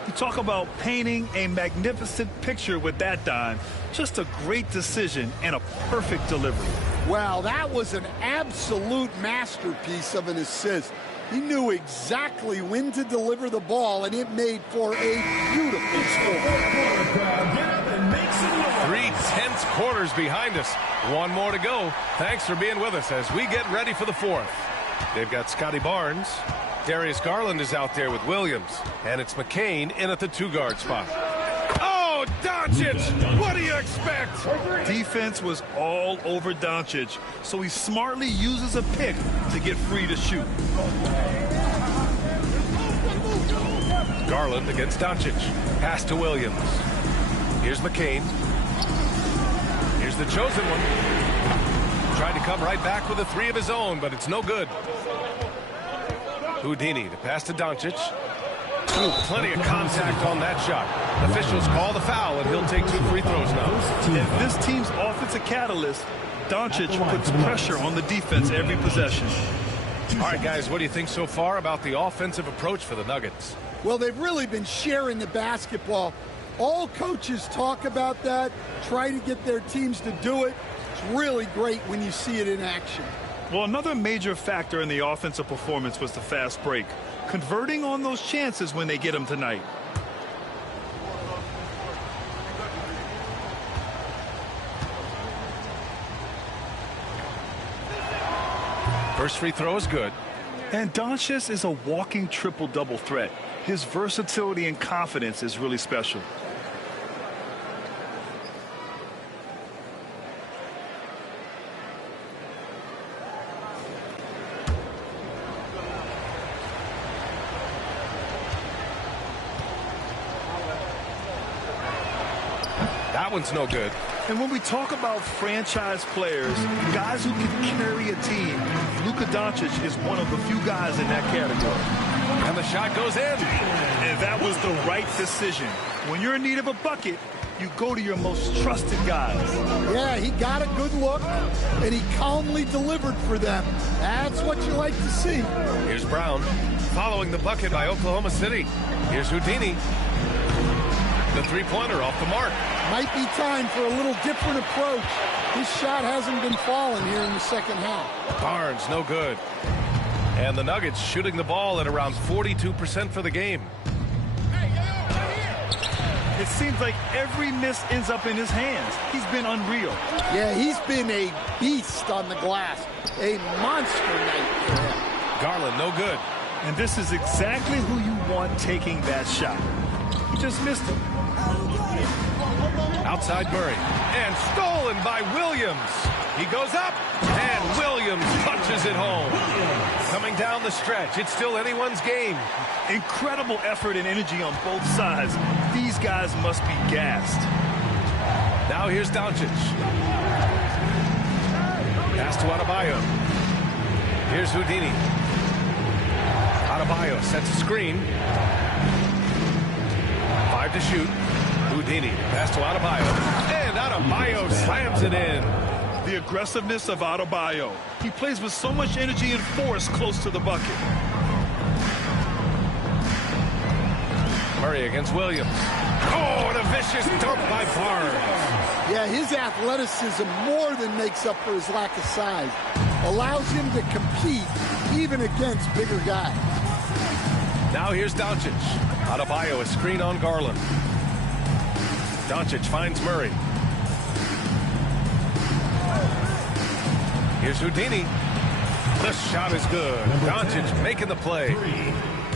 You talk about painting a magnificent picture with that dime. Just a great decision and a perfect delivery. Wow, that was an absolute masterpiece of an assist. He knew exactly when to deliver the ball, and it made for a beautiful score. 3 tense quarters behind us. One more to go. Thanks for being with us as we get ready for the fourth. They've got Scotty Barnes. Darius Garland is out there with Williams. And it's McCain in at the 2-guard spot. Oh, Doncic! What do you expect? Defense was all over Doncic, so he smartly uses a pick to get free to shoot. Garland against Doncic. Pass to Williams. Here's McCain. Here's the chosen one. Tried to come right back with a 3 of his own, but it's no good. Houdini to pass to Doncic. Ooh, plenty of contact on that shot. Officials call the foul, and he'll take 2 free throws now. If this team's offensive catalyst, Doncic puts pressure on the defense every possession. All right, guys, what do you think so far about the offensive approach for the Nuggets? Well, they've really been sharing the basketball. All coaches talk about that, try to get their teams to do it. It's really great when you see it in action. Well, another major factor in the offensive performance was the fast break. Converting on those chances when they get them tonight. First free throw is good. And Doncic is a walking triple-double threat. His versatility and confidence is really special. That one's no good. And when we talk about franchise players, guys who can carry a team, Luka Doncic is one of the few guys in that category. And the shot goes in. And that was the right decision. When you're in need of a bucket, you go to your most trusted guys. Yeah, he got a good look, and he calmly delivered for them. That's what you like to see. Here's Brown following the bucket by Oklahoma City. Here's Houdini. The three-pointer off the mark. Might be time for a little different approach. His shot hasn't been falling here in the second half. Barnes, no good. And the Nuggets shooting the ball at around 42% for the game. It seems like every miss ends up in his hands. He's been unreal. Yeah, he's been a beast on the glass. A monster night for him. Garland, no good. And this is exactly who you want taking that shot. He just missed it. Outside Murray. And stolen by Williams. He goes up, and Williams punches it home. Coming down the stretch, it's still anyone's game. Incredible effort and energy on both sides. These guys must be gassed. Now here's Doncic. Pass to Adebayo. Here's Houdini. Adebayo sets a screen. 5 to shoot. Houdini. Pass to Adebayo. And Adebayo slams it in. The aggressiveness of Adebayo. He plays with so much energy and force close to the bucket. Murray against Williams. Oh, and a vicious dunk by Barnes. Yeah, his athleticism more than makes up for his lack of size. Allows him to compete even against bigger guys. Now here's Doncic. Adebayo, a screen on Garland. Doncic finds Murray. Here's Houdini. The shot is good. Doncic making the play.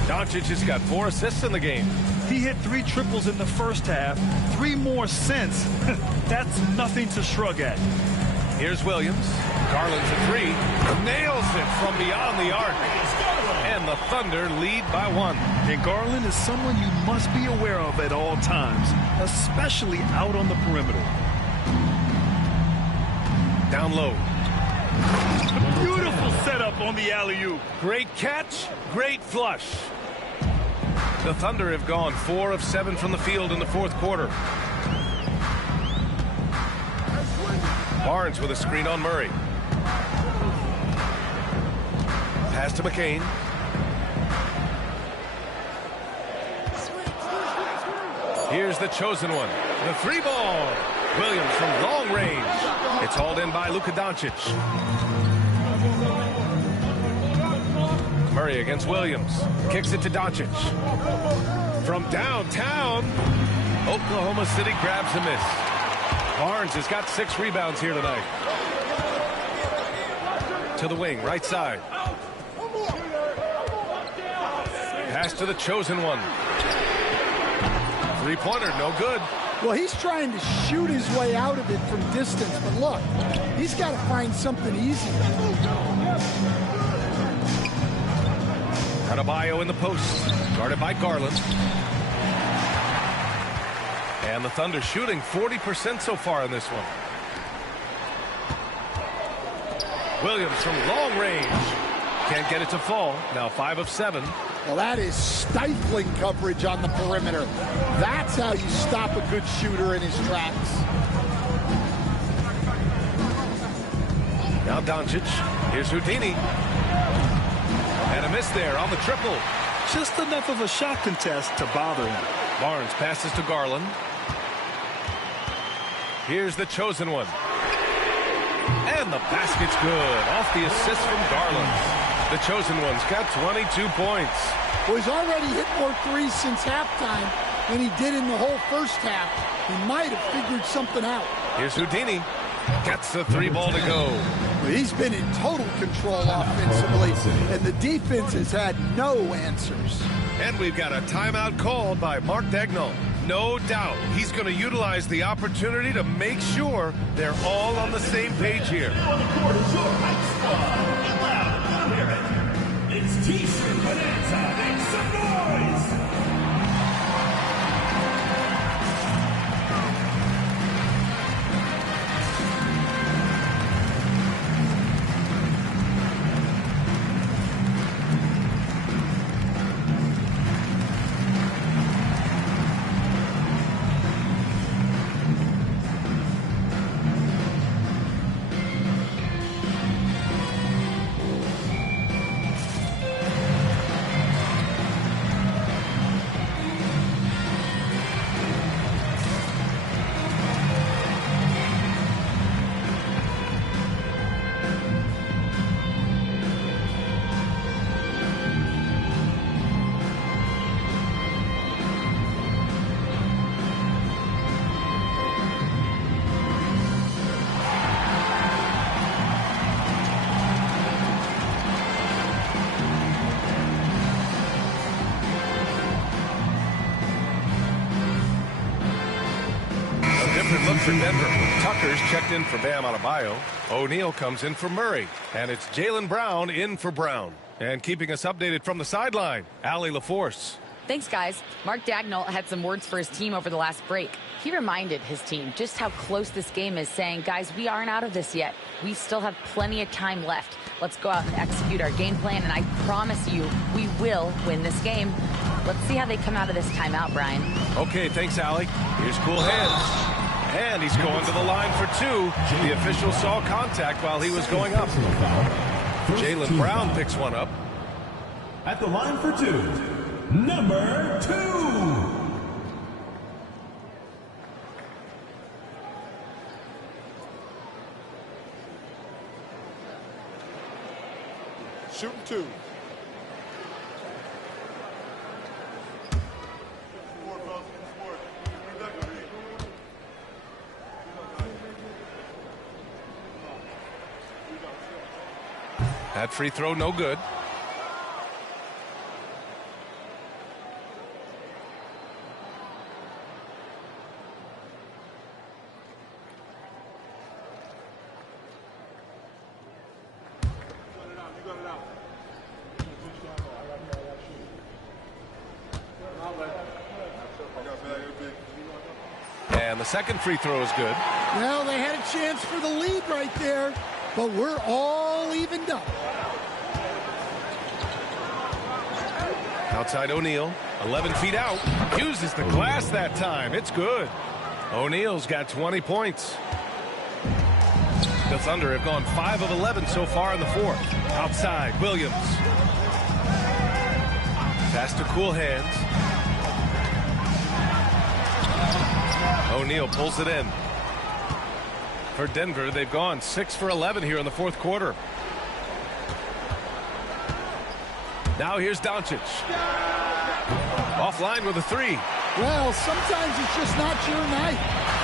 Doncic has got 4 assists in the game. He hit 3 triples in the first half, 3 more since. That's nothing to shrug at. Here's Williams. Garland's a 3. Nails it from beyond the arc. And the Thunder lead by 1. And Garland is someone you must be aware of at all times, especially out on the perimeter. Down low. Beautiful setup on the alley-oop. Great catch, great flush. The Thunder have gone 4 of 7 from the field in the fourth quarter. Barnes with a screen on Murray. Pass to McCain. Here's the chosen one. The 3-ball. Williams from long range. It's hauled in by Luka Doncic. Murray against Williams. Kicks it to Doncic. From downtown, Oklahoma City grabs a miss. Barnes has got 6 rebounds here tonight. To the wing, right side. Pass to the chosen one. 3-pointer, no good. Well, he's trying to shoot his way out of it from distance, but look, he's got to find something easy. Adebayo in the post, guarded by Garland. And the Thunder shooting 40% so far in this one. Williams from long range. Can't get it to fall. Now 5 of 7. Well, that is stifling coverage on the perimeter. That's how you stop a good shooter in his tracks. Now Doncic. Here's Houdini. And a miss there on the triple. Just enough of a shot contest to bother him. Barnes passes to Garland. Here's the chosen one. And the basket's good. Off the assist from Garland. The chosen one's got 22 points. Well, he's already hit more threes since halftime than he did in the whole first half. He might have figured something out. Here's Houdini. Gets the 3-ball to go. He's been in total control offensively, and the defense has had no answers. And we've got a timeout called by Mark Daigneault. No doubt he's going to utilize the opportunity to make sure they're all on the same page here. On the court is your hype squad. Get loud, hear it. It's T-shirt Bonanza. Make some noise. Look for Denver. Tucker's checked in for Bam Adebayo. O'Neal comes in for Murray. And it's Jaylen Brown in for Brown. And keeping us updated from the sideline, Allie LaForce. Thanks, guys. Mark Daigneault had some words for his team over the last break. He reminded his team just how close this game is, saying, guys, we aren't out of this yet. We still have plenty of time left. Let's go out and execute our game plan, and I promise you, we will win this game. Let's see how they come out of this timeout, Brian. Okay, thanks, Allie. Here's Cool Hands. And he's going to the line for two. The official saw contact while he was going up. Jaylen Brown picks one up. At the line for two, number 2. Shooting 2. That free throw, no good. And the second free throw is good. Well, they had a chance for the lead right there, but we're all evened up. Outside O'Neal, 11 feet out. Uses the glass that time. It's good. O'Neal's got 20 points. The Thunder have gone 5 of 11 so far in the fourth. Outside, Williams. Pass to Cool Hands. O'Neal pulls it in. For Denver, they've gone 6 for 11 here in the fourth quarter. Now here's Doncic. Offline with a three. Well, sometimes it's just not your night.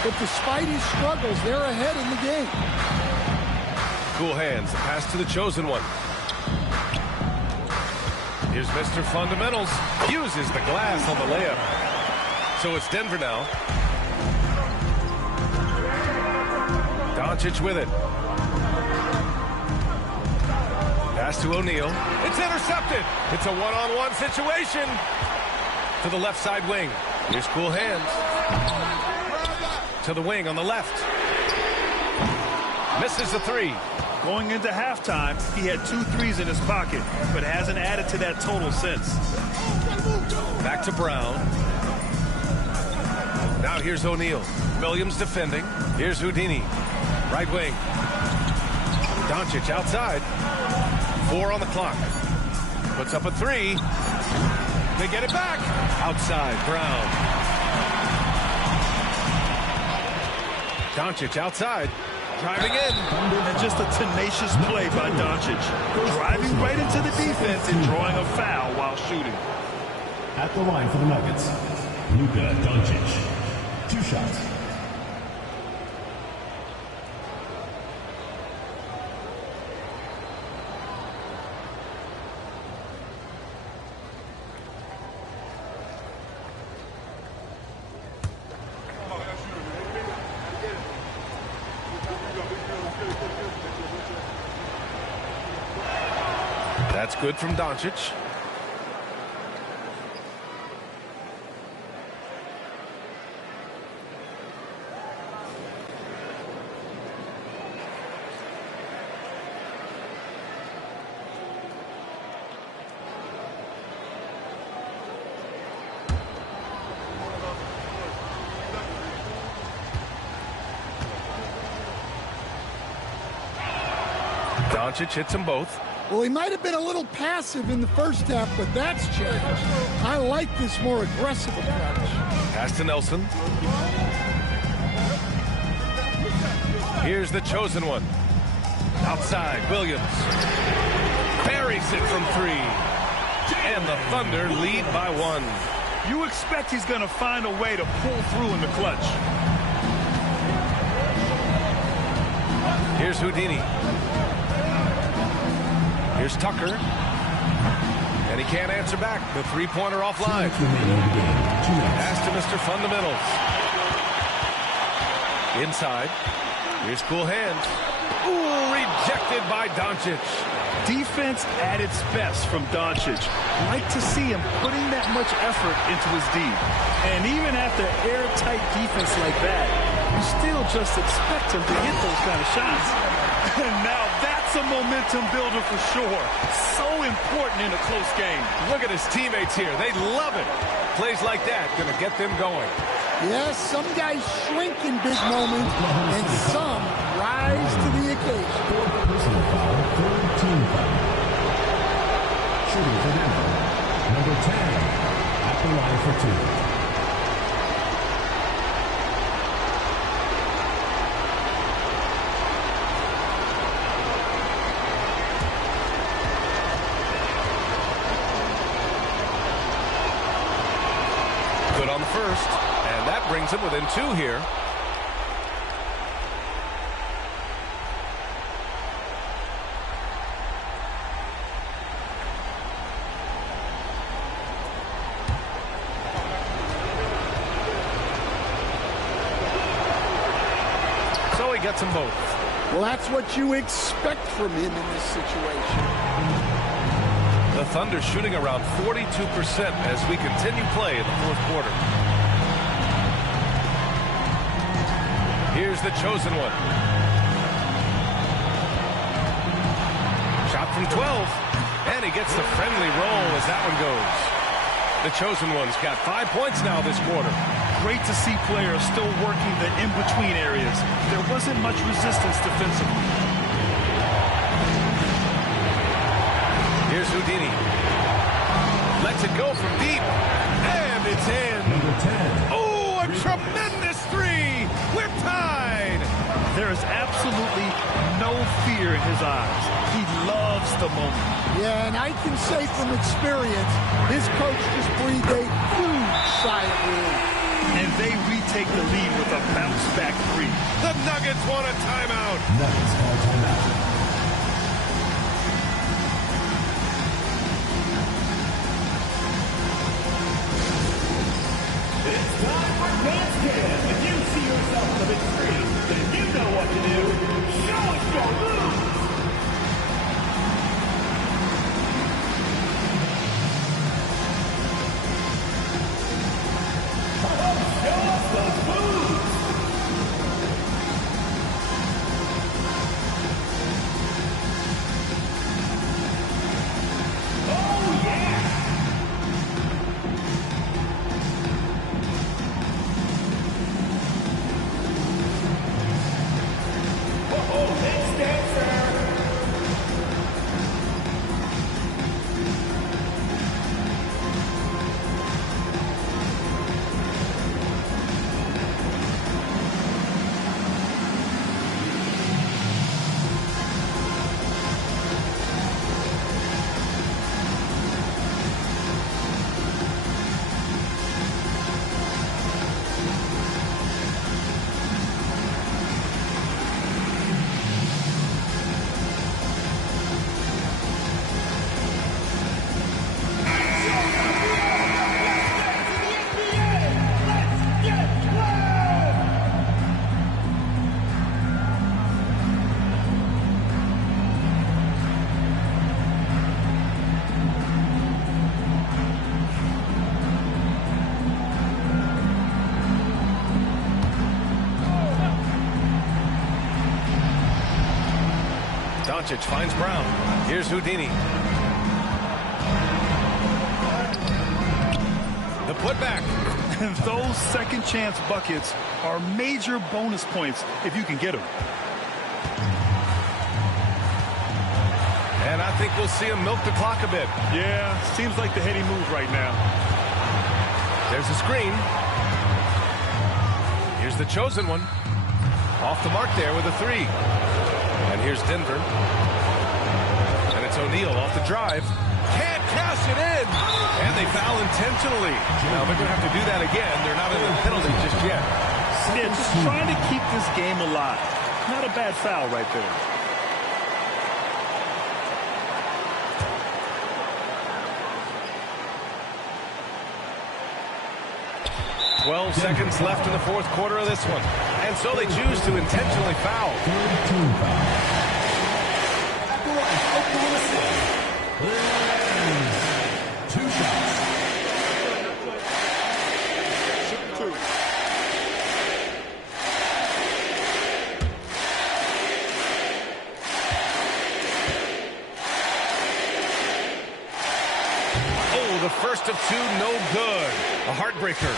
But despite his struggles, they're ahead in the game. Cool Hands. The pass to the chosen one. Here's Mr. Fundamentals. Uses the glass on the layup. So it's Denver now. Doncic with it. Pass to O'Neal. It's intercepted. It's a one-on-one situation. To the left side wing. Here's Cool Hands. To the wing on the left. Misses the three. Going into halftime, he had 2 threes in his pocket, but hasn't added to that total since. Back to Brown. Now here's O'Neal. Williams defending. Here's Houdini. Right wing. Doncic outside. 4 on the clock. Puts up a three. They get it back. Outside, Brown. Doncic outside. Driving in. And just a tenacious play by Doncic. Driving right into the defense and drawing a foul while shooting. At the line for the Nuggets, Luka Doncic. 2 shots. That's good from Doncic. Doncic hits them both. Well, he might have been a little passive in the first half, but that's changed. I like this more aggressive approach. Pass to Nelson. Here's the chosen one. Outside, Williams. Buries it from 3. And the Thunder lead by 1. You expect he's going to find a way to pull through in the clutch. Here's Houdini. Here's Tucker. And he can't answer back. The three-pointer offline. Pass to Mr. Fundamentals. Inside. Here's cool hands. Ooh, rejected by Doncic. Defense at its best from Doncic. Like to see him putting that much effort into his D. And even after airtight defense like that, you still just expect him to hit those kind of shots. And now that's a momentum builder for sure. So important in a close game. Look at his teammates here. They love it. Plays like that going to get them going. Yes, some guys shrink in big moments, and some rise to the occasion. Personal foul, third team foul. Shooting for Denver, number 10, at the line for 2. Good on the first, and that brings him within 2 here. So he gets them both. Well, that's what you expect from him in this situation. The Thunder shooting around 42% as we continue play in the fourth quarter. Here's the chosen one. Shot from 12. And he gets the friendly roll as that one goes. The chosen one's got 5 points now this quarter. Great to see players still working the in-between areas. There wasn't much resistance defensively. Here's Houdini. Lets it go from deep. And it's in. Number 10. Oh, a tremendous 3. We're tied. There is absolutely no fear in his eyes. He loves the moment. Yeah, and I can say from experience, his coach just breathed a huge sigh of relief. And they retake the lead with a bounce-back 3. The Nuggets want a timeout. Nuggets call timeout. It's time for Dance Cam. If you see yourself on the big screen, then you know what to do. Show us your moves. Show us those moves. Oh, yeah. Oh, this dancer Doncic finds Brown. Here's Houdini. The putback. And those second chance buckets are major bonus points if you can get them. And I think we'll see him milk the clock a bit. Yeah, seems like the heady move right now. There's a screen. Here's the chosen one. Off the mark there with a three. And here's Denver. And it's O'Neal off the drive. Can't cash it in. And they foul intentionally. Now they're going to have to do that again. They're not in the penalty just yet. Yeah, just trying to keep this game alive. Not a bad foul right there. 12 seconds left in the fourth quarter of this one. And so they choose to intentionally foul. Two shots. Oh, the first of two, no good. A heartbreaker.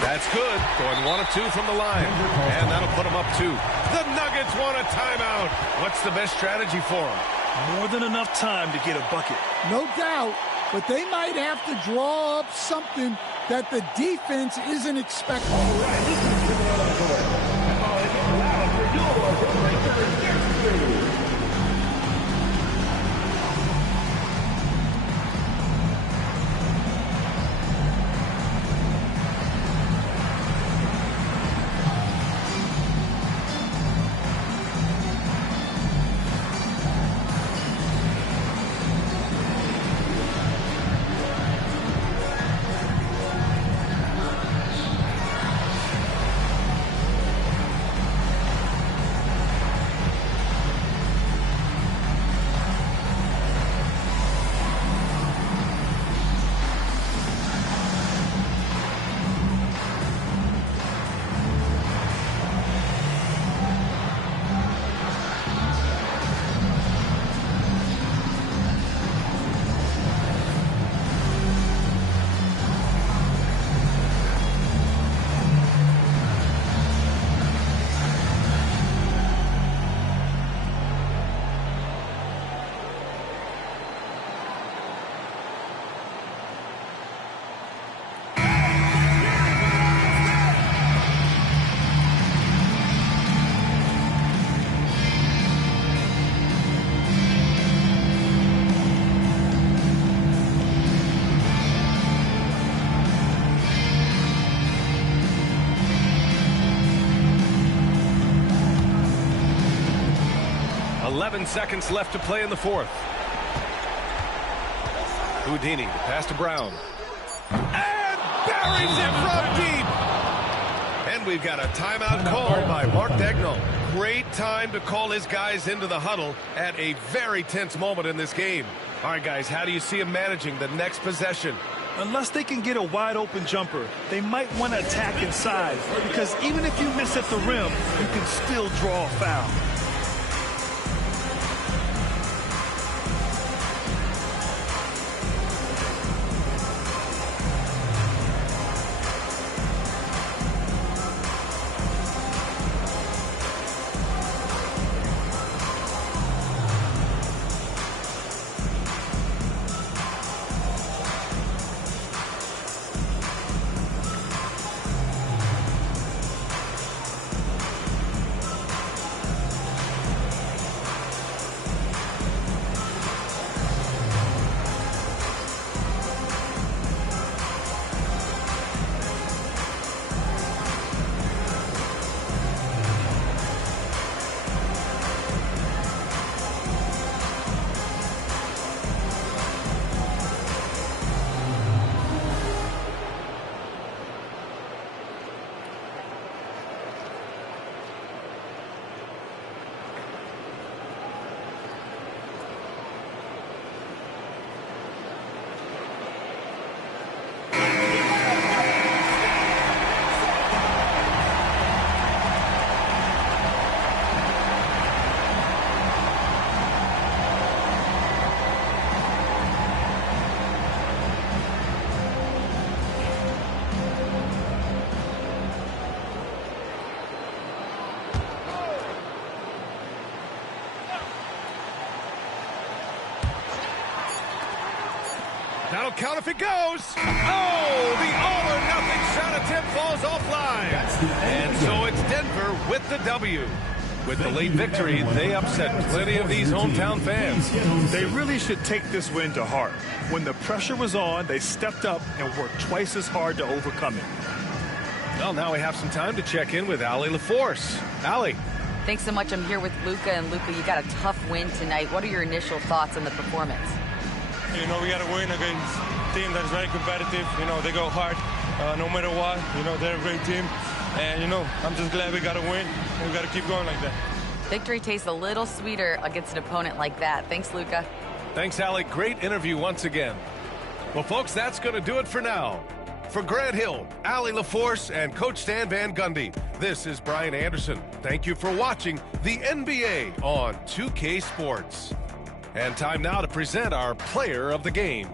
That's good. Going 1 of 2 from the line. And that'll put them up 2. The Nuggets want a timeout. What's the best strategy for them? More than enough time to get a bucket. No doubt, but they might have to draw up something that the defense isn't expecting. Seconds left to play in the fourth. Houdini, pass to Brown. And buries it from deep. And we've got a timeout called by Mark Daigneault. Great time to call his guys into the huddle at a very tense moment in this game. All right, guys, how do you see him managing the next possession? Unless they can get a wide open jumper, they might want to attack inside, because even if you miss at the rim, you can still draw a foul. That'll count if it goes. Oh, the all-or-nothing shot attempt falls offline. And so it's Denver with the W. With the late victory, they upset plenty of these hometown fans. They really should take this win to heart. When the pressure was on, they stepped up and worked twice as hard to overcome it. Well, now we have some time to check in with Allie LaForce. Allie. Thanks so much. I'm here with Luka. And Luka, you got a tough win tonight. What are your initial thoughts on the performance? You know, we got to win against a team that's very competitive. You know, they go hard no matter what. You know, they're a great team. And, you know, I'm just glad we got to win. And we got to keep going like that. Victory tastes a little sweeter against an opponent like that. Thanks, Luka. Thanks, Allie. Great interview once again. Well, folks, that's going to do it for now. For Grant Hill, Allie LaForce, and Coach Stan Van Gundy, this is Brian Anderson. Thank you for watching the NBA on 2K Sports. And time now to present our player of the game.